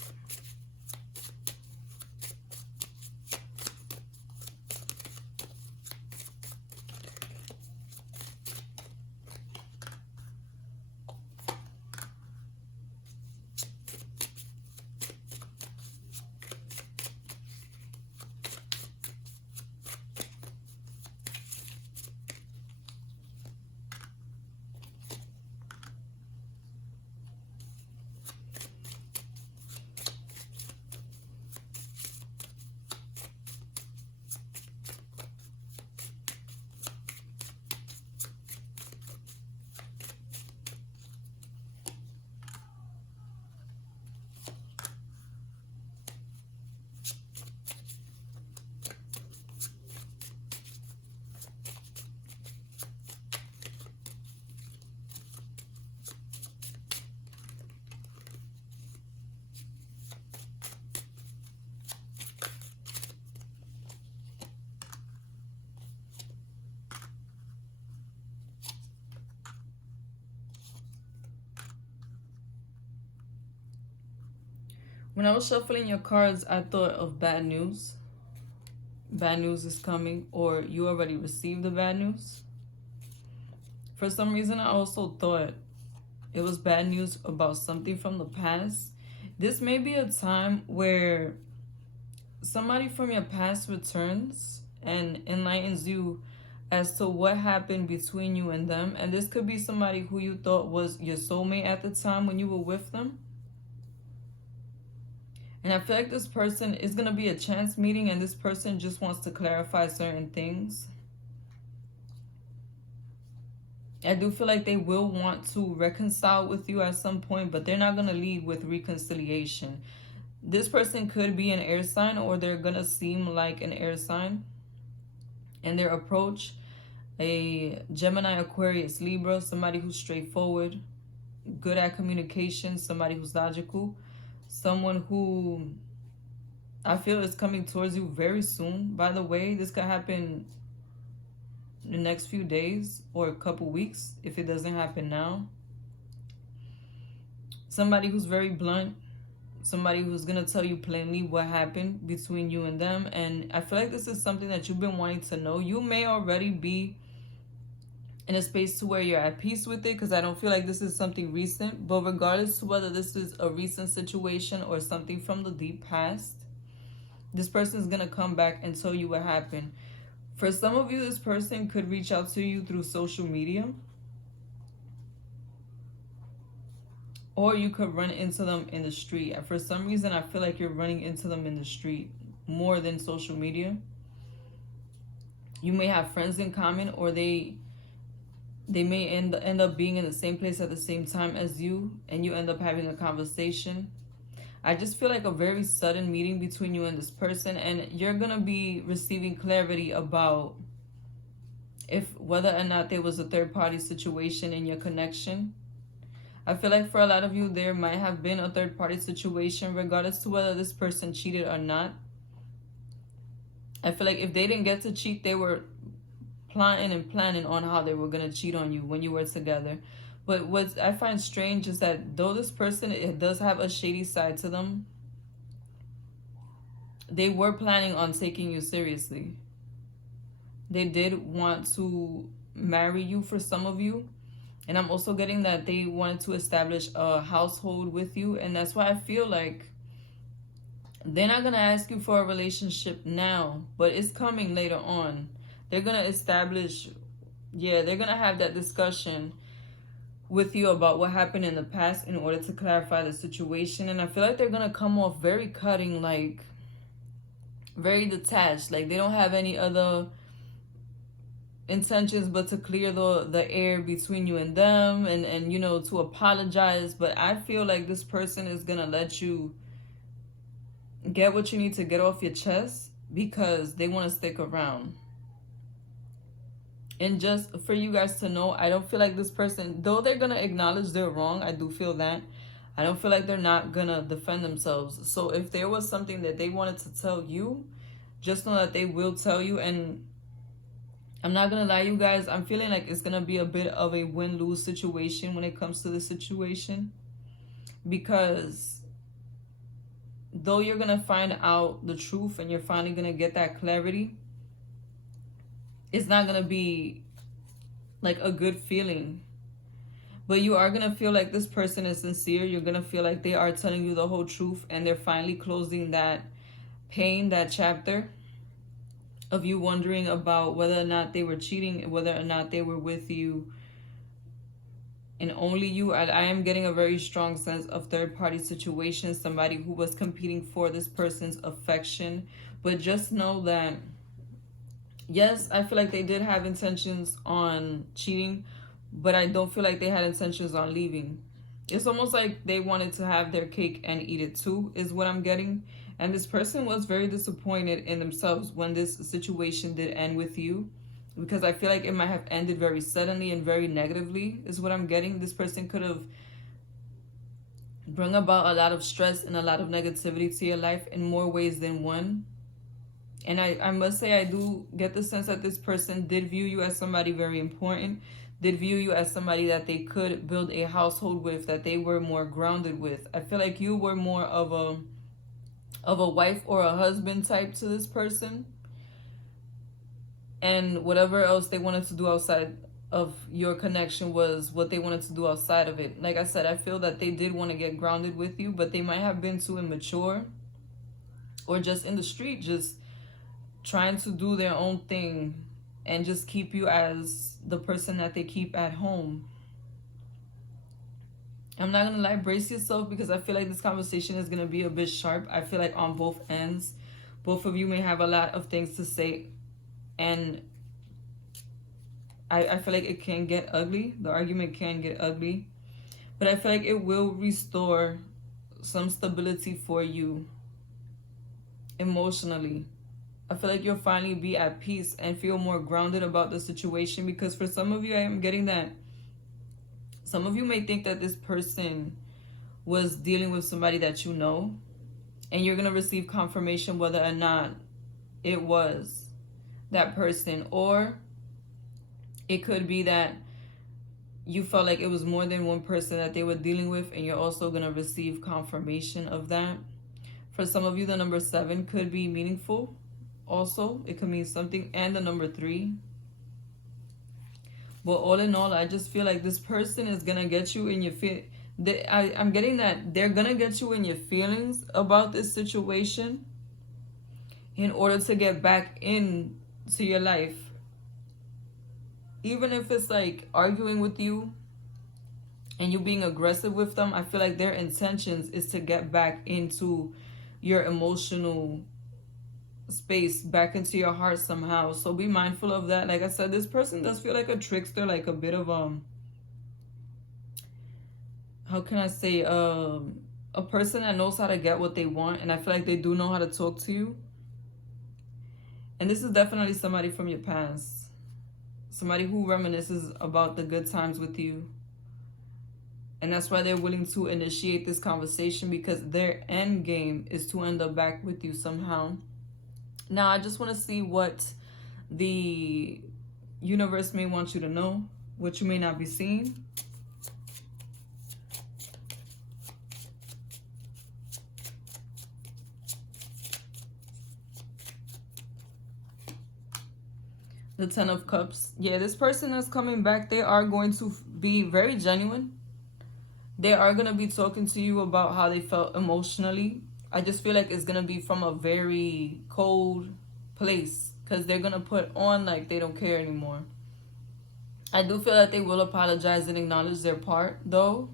When I was shuffling your cards, I thought of bad news. Bad news is coming, or you already received the bad news. For some reason, I also thought it was bad news about something from the past. This may be a time where somebody from your past returns and enlightens you as to what happened between you and them. And this could be somebody who you thought was your soulmate at the time when you were with them. And I feel like this person is going to be a chance meeting and this person just wants to clarify certain things. I do feel like they will want to reconcile with you at some point, but they're not going to lead with reconciliation. This person could be an air sign, or they're going to seem like an air sign. And their approach, a Gemini, Aquarius, Libra, somebody who's straightforward, good at communication, somebody who's logical, someone who I feel is coming towards you very soon. By the way, this could happen in the next few days or a couple weeks if it doesn't happen now. Somebody who's very blunt, somebody who's going to tell you plainly what happened between you and them. And I feel like this is something that you've been wanting to know. You may already be in a space to where you're at peace with it, because I don't feel like this is something recent. But regardless to whether this is a recent situation or something from the deep past, this person is going to come back and tell you what happened. For some of you, this person could reach out to you through social media, or you could run into them in the street. And for some reason, I feel like you're running into them in the street more than social media. You may have friends in common, or they may end up being in the same place at the same time as you, and you end up having a conversation. I just feel like a very sudden meeting between you and this person, and you're going to be receiving clarity about whether or not there was a third-party situation in your connection. I feel like for a lot of you, there might have been a third-party situation, regardless to whether this person cheated or not. I feel like if they didn't get to cheat, they were plotting and planning on how they were going to cheat on you when you were together. But what I find strange is that though this person, it does have a shady side to them, they were planning on taking you seriously. They did want to marry you for some of you. And I'm also getting that they wanted to establish a household with you. And that's why I feel like they're not going to ask you for a relationship now, but it's coming later on. They're going to establish, they're going to have that discussion with you about what happened in the past in order to clarify the situation. And I feel like they're going to come off very cutting, like very detached. Like they don't have any other intentions but to clear the air between you and them, and you know, to apologize. But I feel like this person is going to let you get what you need to get off your chest because they want to stick around. And just for you guys to know, I don't feel like this person, though they're going to acknowledge they're wrong, I do feel that, I don't feel like they're not going to defend themselves. So if there was something that they wanted to tell you, just know that they will tell you. And I'm not going to lie, you guys, I'm feeling like it's going to be a bit of a win-lose situation when it comes to this situation. Because though you're going to find out the truth and you're finally going to get that clarity, it's not going to be like a good feeling. But you are going to feel like this person is sincere. You're going to feel like they are telling you the whole truth, and they're finally closing that pain, that chapter of you wondering about whether or not they were cheating, whether or not they were with you and only you. I am getting a very strong sense of third-party situation, somebody who was competing for this person's affection. But just know that yes, I feel like they did have intentions on cheating, but I don't feel like they had intentions on leaving. It's almost like they wanted to have their cake and eat it too, is what I'm getting. And this person was very disappointed in themselves when this situation did end with you, because I feel like it might have ended very suddenly and very negatively, is what I'm getting. This person could have brought about a lot of stress and a lot of negativity to your life in more ways than one. And I must say, I do get the sense that this person did view you as somebody very important, did view you as somebody that they could build a household with, that they were more grounded with. I feel like you were more of a wife or a husband type to this person. And whatever else they wanted to do outside of your connection was what they wanted to do outside of it. Like I said, I feel that they did want to get grounded with you, but they might have been too immature, or just in the street, just trying to do their own thing and just keep you as the person that they keep at home. I'm not going to lie, brace yourself, because I feel like this conversation is going to be a bit sharp. I feel like on both ends, both of you may have a lot of things to say, and I feel like it can get ugly. The argument can get ugly, but I feel like it will restore some stability for you emotionally. I feel like you'll finally be at peace and feel more grounded about the situation, because for some of you, I am getting that some of you may think that this person was dealing with somebody that you know, and you're going to receive confirmation whether or not it was that person. Or it could be that you felt like it was more than one person that they were dealing with, and you're also going to receive confirmation of that. For some of you, the number 7 could be meaningful also. It could mean something. And the number 3. But all in all, I just feel like this person is going to get you in your I'm getting that they're going to get you in your feelings about this situation in order to get back into your life. Even if it's like arguing with you and you being aggressive with them, I feel like their intentions is to get back into your emotional space, back into your heart somehow. So be mindful of that. Like I said, this person does feel like a trickster, like a bit of how can I say, a person that knows how to get what they want, and I feel like they do know how to talk to you. And this is definitely somebody from your past, somebody who reminisces about the good times with you. And that's why they're willing to initiate this conversation, because their end game is to end up back with you somehow. Now, I just want to see what the universe may want you to know, what you may not be seeing. The 10 of Cups. Yeah, this person that's coming back, they are going to be very genuine. They are going to be talking to you about how they felt emotionally. I just feel like it's going to be from a very cold place, because they're going to put on like they don't care anymore. I do feel that they will apologize and acknowledge their part, though.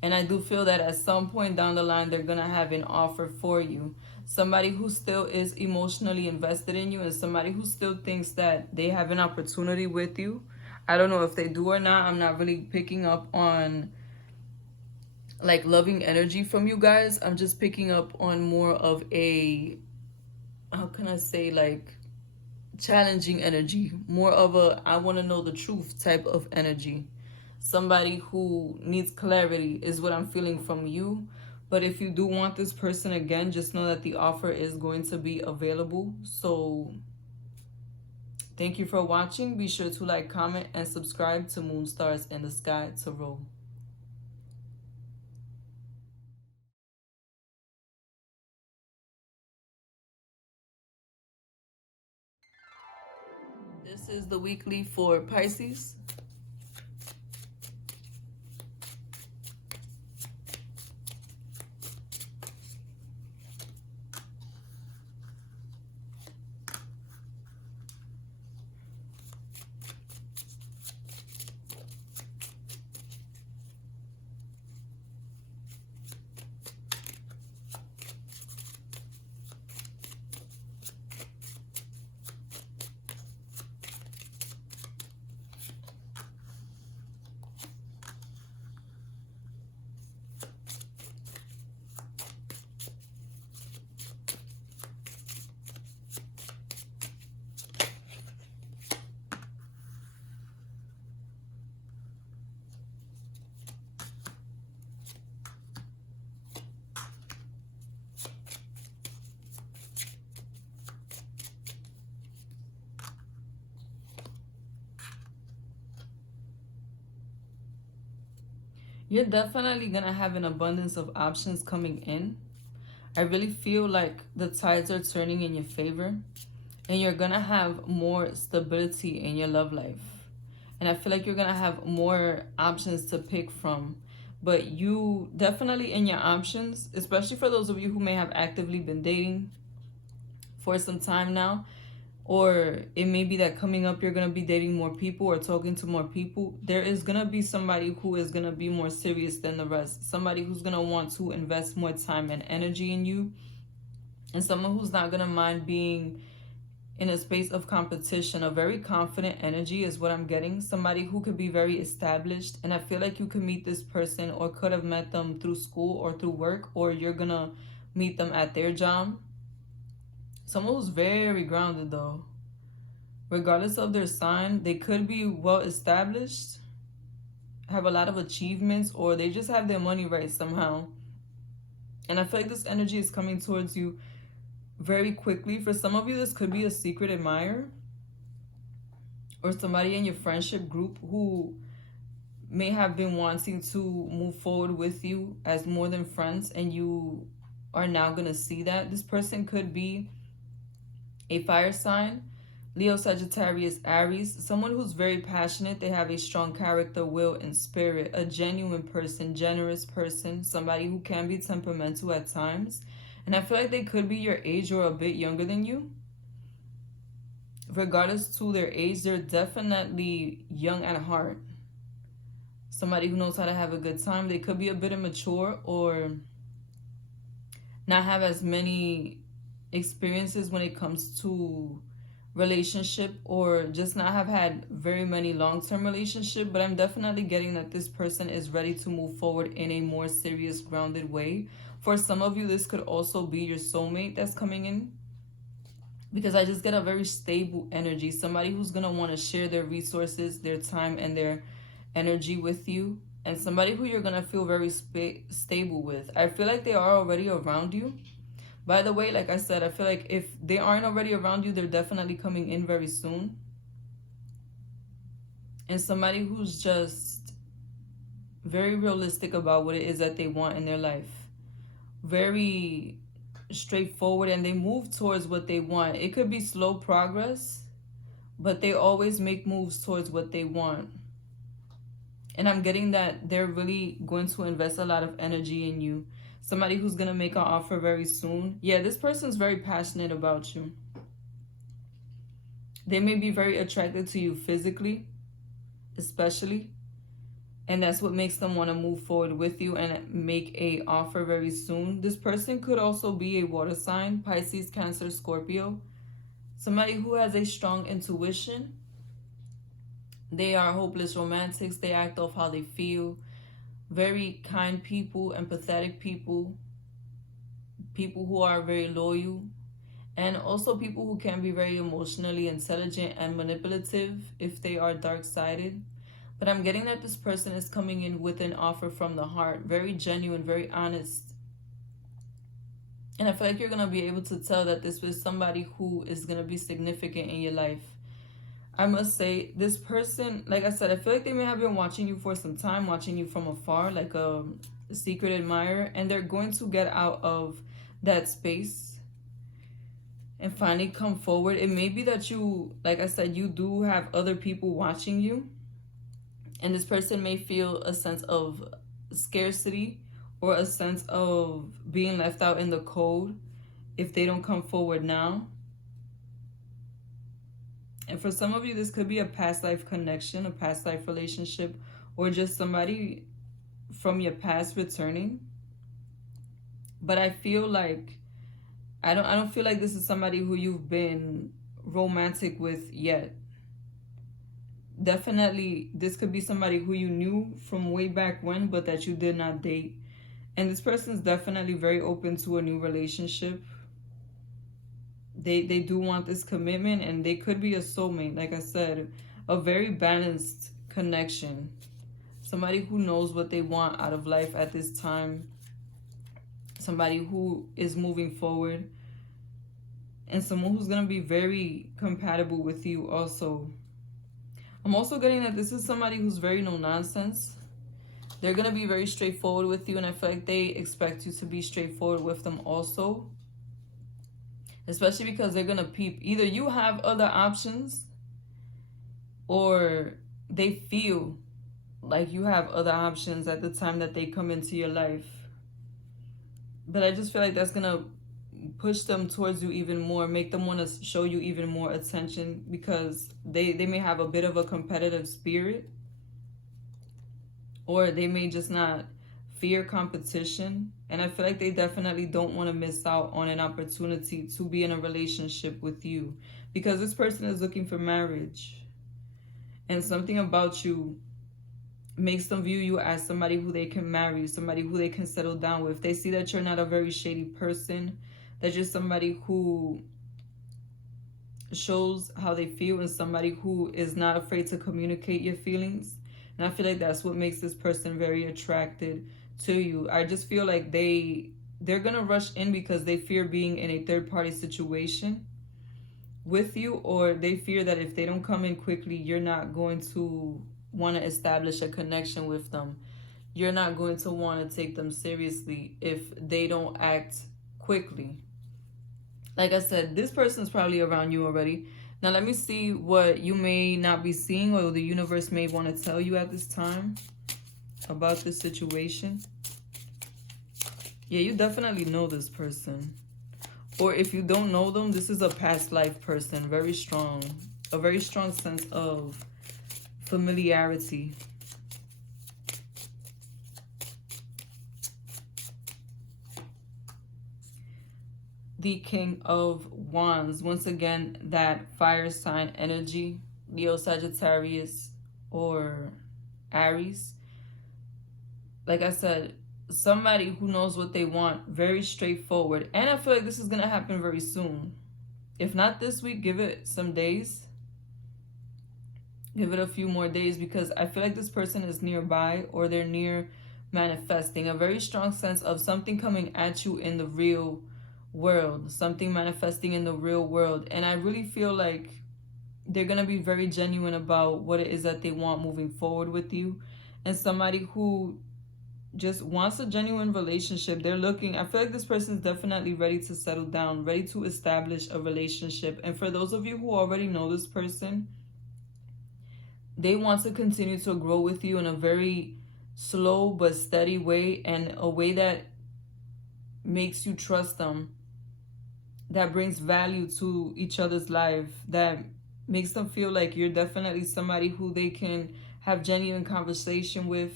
And I do feel that at some point down the line, they're going to have an offer for you. Somebody who still is emotionally invested in you, and somebody who still thinks that they have an opportunity with you. I don't know if they do or not. I'm not really picking up on like loving energy from you guys. I'm just picking up on more of a, how can I say, like challenging energy, more of a I want to know the truth type of energy. Somebody who needs clarity is what I'm feeling from you. But if you do want this person again, just know that the offer is going to be available. So thank you for watching. Be sure to like, comment, and subscribe to Moon Stars in the Sky Tarot. This is the weekly for Pisces. You're definitely going to have an abundance of options coming in. I really feel like the tides are turning in your favor. And you're going to have more stability in your love life. And I feel like you're going to have more options to pick from. But you definitely in your options, especially for those of you who may have actively been dating for some time now, or it may be that coming up you're going to be dating more people or talking to more people, there is going to be somebody who is going to be more serious than the rest. Somebody who's going to want to invest more time and energy in you. And someone who's not going to mind being in a space of competition. A very confident energy is what I'm getting. Somebody who could be very established. And I feel like you could meet this person or could have met them through school or through work, or you're going to meet them at their job. Someone who's very grounded though. Regardless of their sign, they could be well established, have a lot of achievements, or they just have their money right somehow. And I feel like this energy is coming towards you very quickly. For some of you, this could be a secret admirer or somebody in your friendship group who may have been wanting to move forward with you as more than friends, and you are now going to see that. This person could be a fire sign, Leo, Sagittarius, Aries, someone who's very passionate. They have a strong character, will, and spirit, a genuine person, generous person, somebody who can be temperamental at times. And I feel like they could be your age or a bit younger than you. Regardless to their age, they're definitely young at heart. Somebody who knows how to have a good time. They could be a bit immature or not have as many experiences when it comes to relationship, or just not have had very many long-term relationship. But I'm definitely getting that this person is ready to move forward in a more serious, grounded way. For some of you, this could also be your soulmate that's coming in, because I just get a very stable energy. Somebody who's going to want to share their resources, their time, and their energy with you, and somebody who you're going to feel very stable with. I feel like they are already around you. By the way, like I said, I feel like if they aren't already around you, they're definitely coming in very soon. And somebody who's just very realistic about what it is that they want in their life. Very straightforward, and they move towards what they want. It could be slow progress, but they always make moves towards what they want. And I'm getting that they're really going to invest a lot of energy in you. Somebody who's going to make an offer very soon. Yeah, this person's very passionate about you. They may be very attracted to you physically, especially. And that's what makes them want to move forward with you and make a offer very soon. This person could also be a water sign, Pisces, Cancer, Scorpio. Somebody who has a strong intuition. They are hopeless romantics. They act off how they feel. Very kind people, empathetic people. People who are very loyal. And also people who can be very emotionally intelligent and manipulative if they are dark-sided. But I'm getting that this person is coming in with an offer from the heart. Very genuine, very honest. And I feel like you're going to be able to tell that this was somebody who is going to be significant in your life. I must say, this person, like I said, I feel like they may have been watching you for some time, watching you from afar, like a secret admirer. And they're going to get out of that space and finally come forward. It may be that you, like I said, you do have other people watching you. And this person may feel a sense of scarcity or a sense of being left out in the cold if they don't come forward now. And for some of you, this could be a past life connection, a past life relationship, or just somebody from your past returning. But I feel like, I don't feel like this is somebody who you've been romantic with yet. Definitely, this could be somebody who you knew from way back when, but that you did not date. And this person is definitely very open to a new relationship. They do want this commitment, and they could be a soulmate. Like I said, a very balanced connection. Somebody who knows what they want out of life at this time. Somebody who is moving forward. And someone who's going to be very compatible with you also. I'm also getting that this is somebody who's very no nonsense. They're going to be very straightforward with you, and I feel like they expect you to be straightforward with them also. Especially because they're going to peep. Either you have other options, or they feel like you have other options at the time that they come into your life. But I just feel like that's going to push them towards you even more, make them want to show you even more attention, because they may have a bit of a competitive spirit, or they may just not fear competition. And I feel like they definitely don't want to miss out on an opportunity to be in a relationship with you, because this person is looking for marriage. And something about you makes them view you as somebody who they can marry, somebody who they can settle down with. They see that you're not a very shady person, that you're somebody who shows how they feel, and somebody who is not afraid to communicate your feelings. And I feel like that's what makes this person very attracted to you. I just feel like they're gonna rush in because they fear being in a third party situation with you, or they fear that if they don't come in quickly, you're not going to want to establish a connection with them. You're not going to want to take them seriously if they don't act quickly. Like I said, this person is probably around you already. Now let me see what you may not be seeing or the universe may want to tell you at this time about this situation. Yeah, you definitely know this person. Or if you don't know them, this is a past life person. Very strong. A very strong sense of familiarity. The King of Wands. Once again, that fire sign energy. Leo, Sagittarius, or Aries. Like I said, somebody who knows what they want. Very straightforward. And I feel like this is going to happen very soon. If not this week, give it some days. Give it a few more days, because I feel like this person is nearby, or they're near manifesting. A very strong sense of something coming at you in the real world. Something manifesting in the real world. And I really feel like they're going to be very genuine about what it is that they want moving forward with you. And somebody who just wants a genuine relationship. They're looking, I feel like this person is definitely ready to settle down, ready to establish a relationship. And for those of you who already know this person, they want to continue to grow with you in a very slow but steady way, and a way that makes you trust them, that brings value to each other's life, that makes them feel like you're definitely somebody who they can have genuine conversation with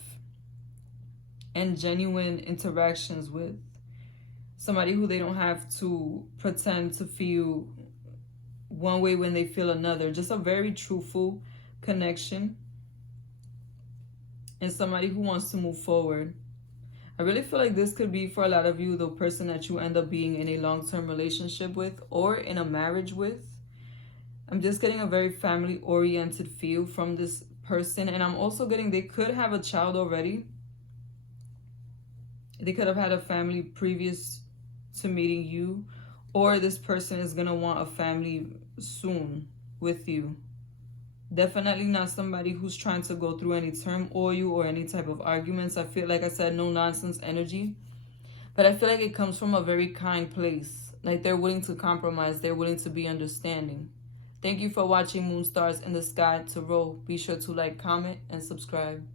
and genuine interactions with. Somebody who they don't have to pretend to feel one way when they feel another. Just a very truthful connection. And somebody who wants to move forward. I really feel like this could be, for a lot of you, the person that you end up being in a long-term relationship with, or in a marriage with. I'm just getting a very family-oriented feel from this person. And I'm also getting they could have a child already. They could have had a family previous to meeting you. Or this person is going to want a family soon with you. Definitely not somebody who's trying to go through any turmoil or any type of arguments. I feel like I said, no nonsense energy. But I feel like it comes from a very kind place. Like they're willing to compromise. They're willing to be understanding. Thank you for watching Moon Stars in the Sky Tarot. Be sure to like, comment, and subscribe.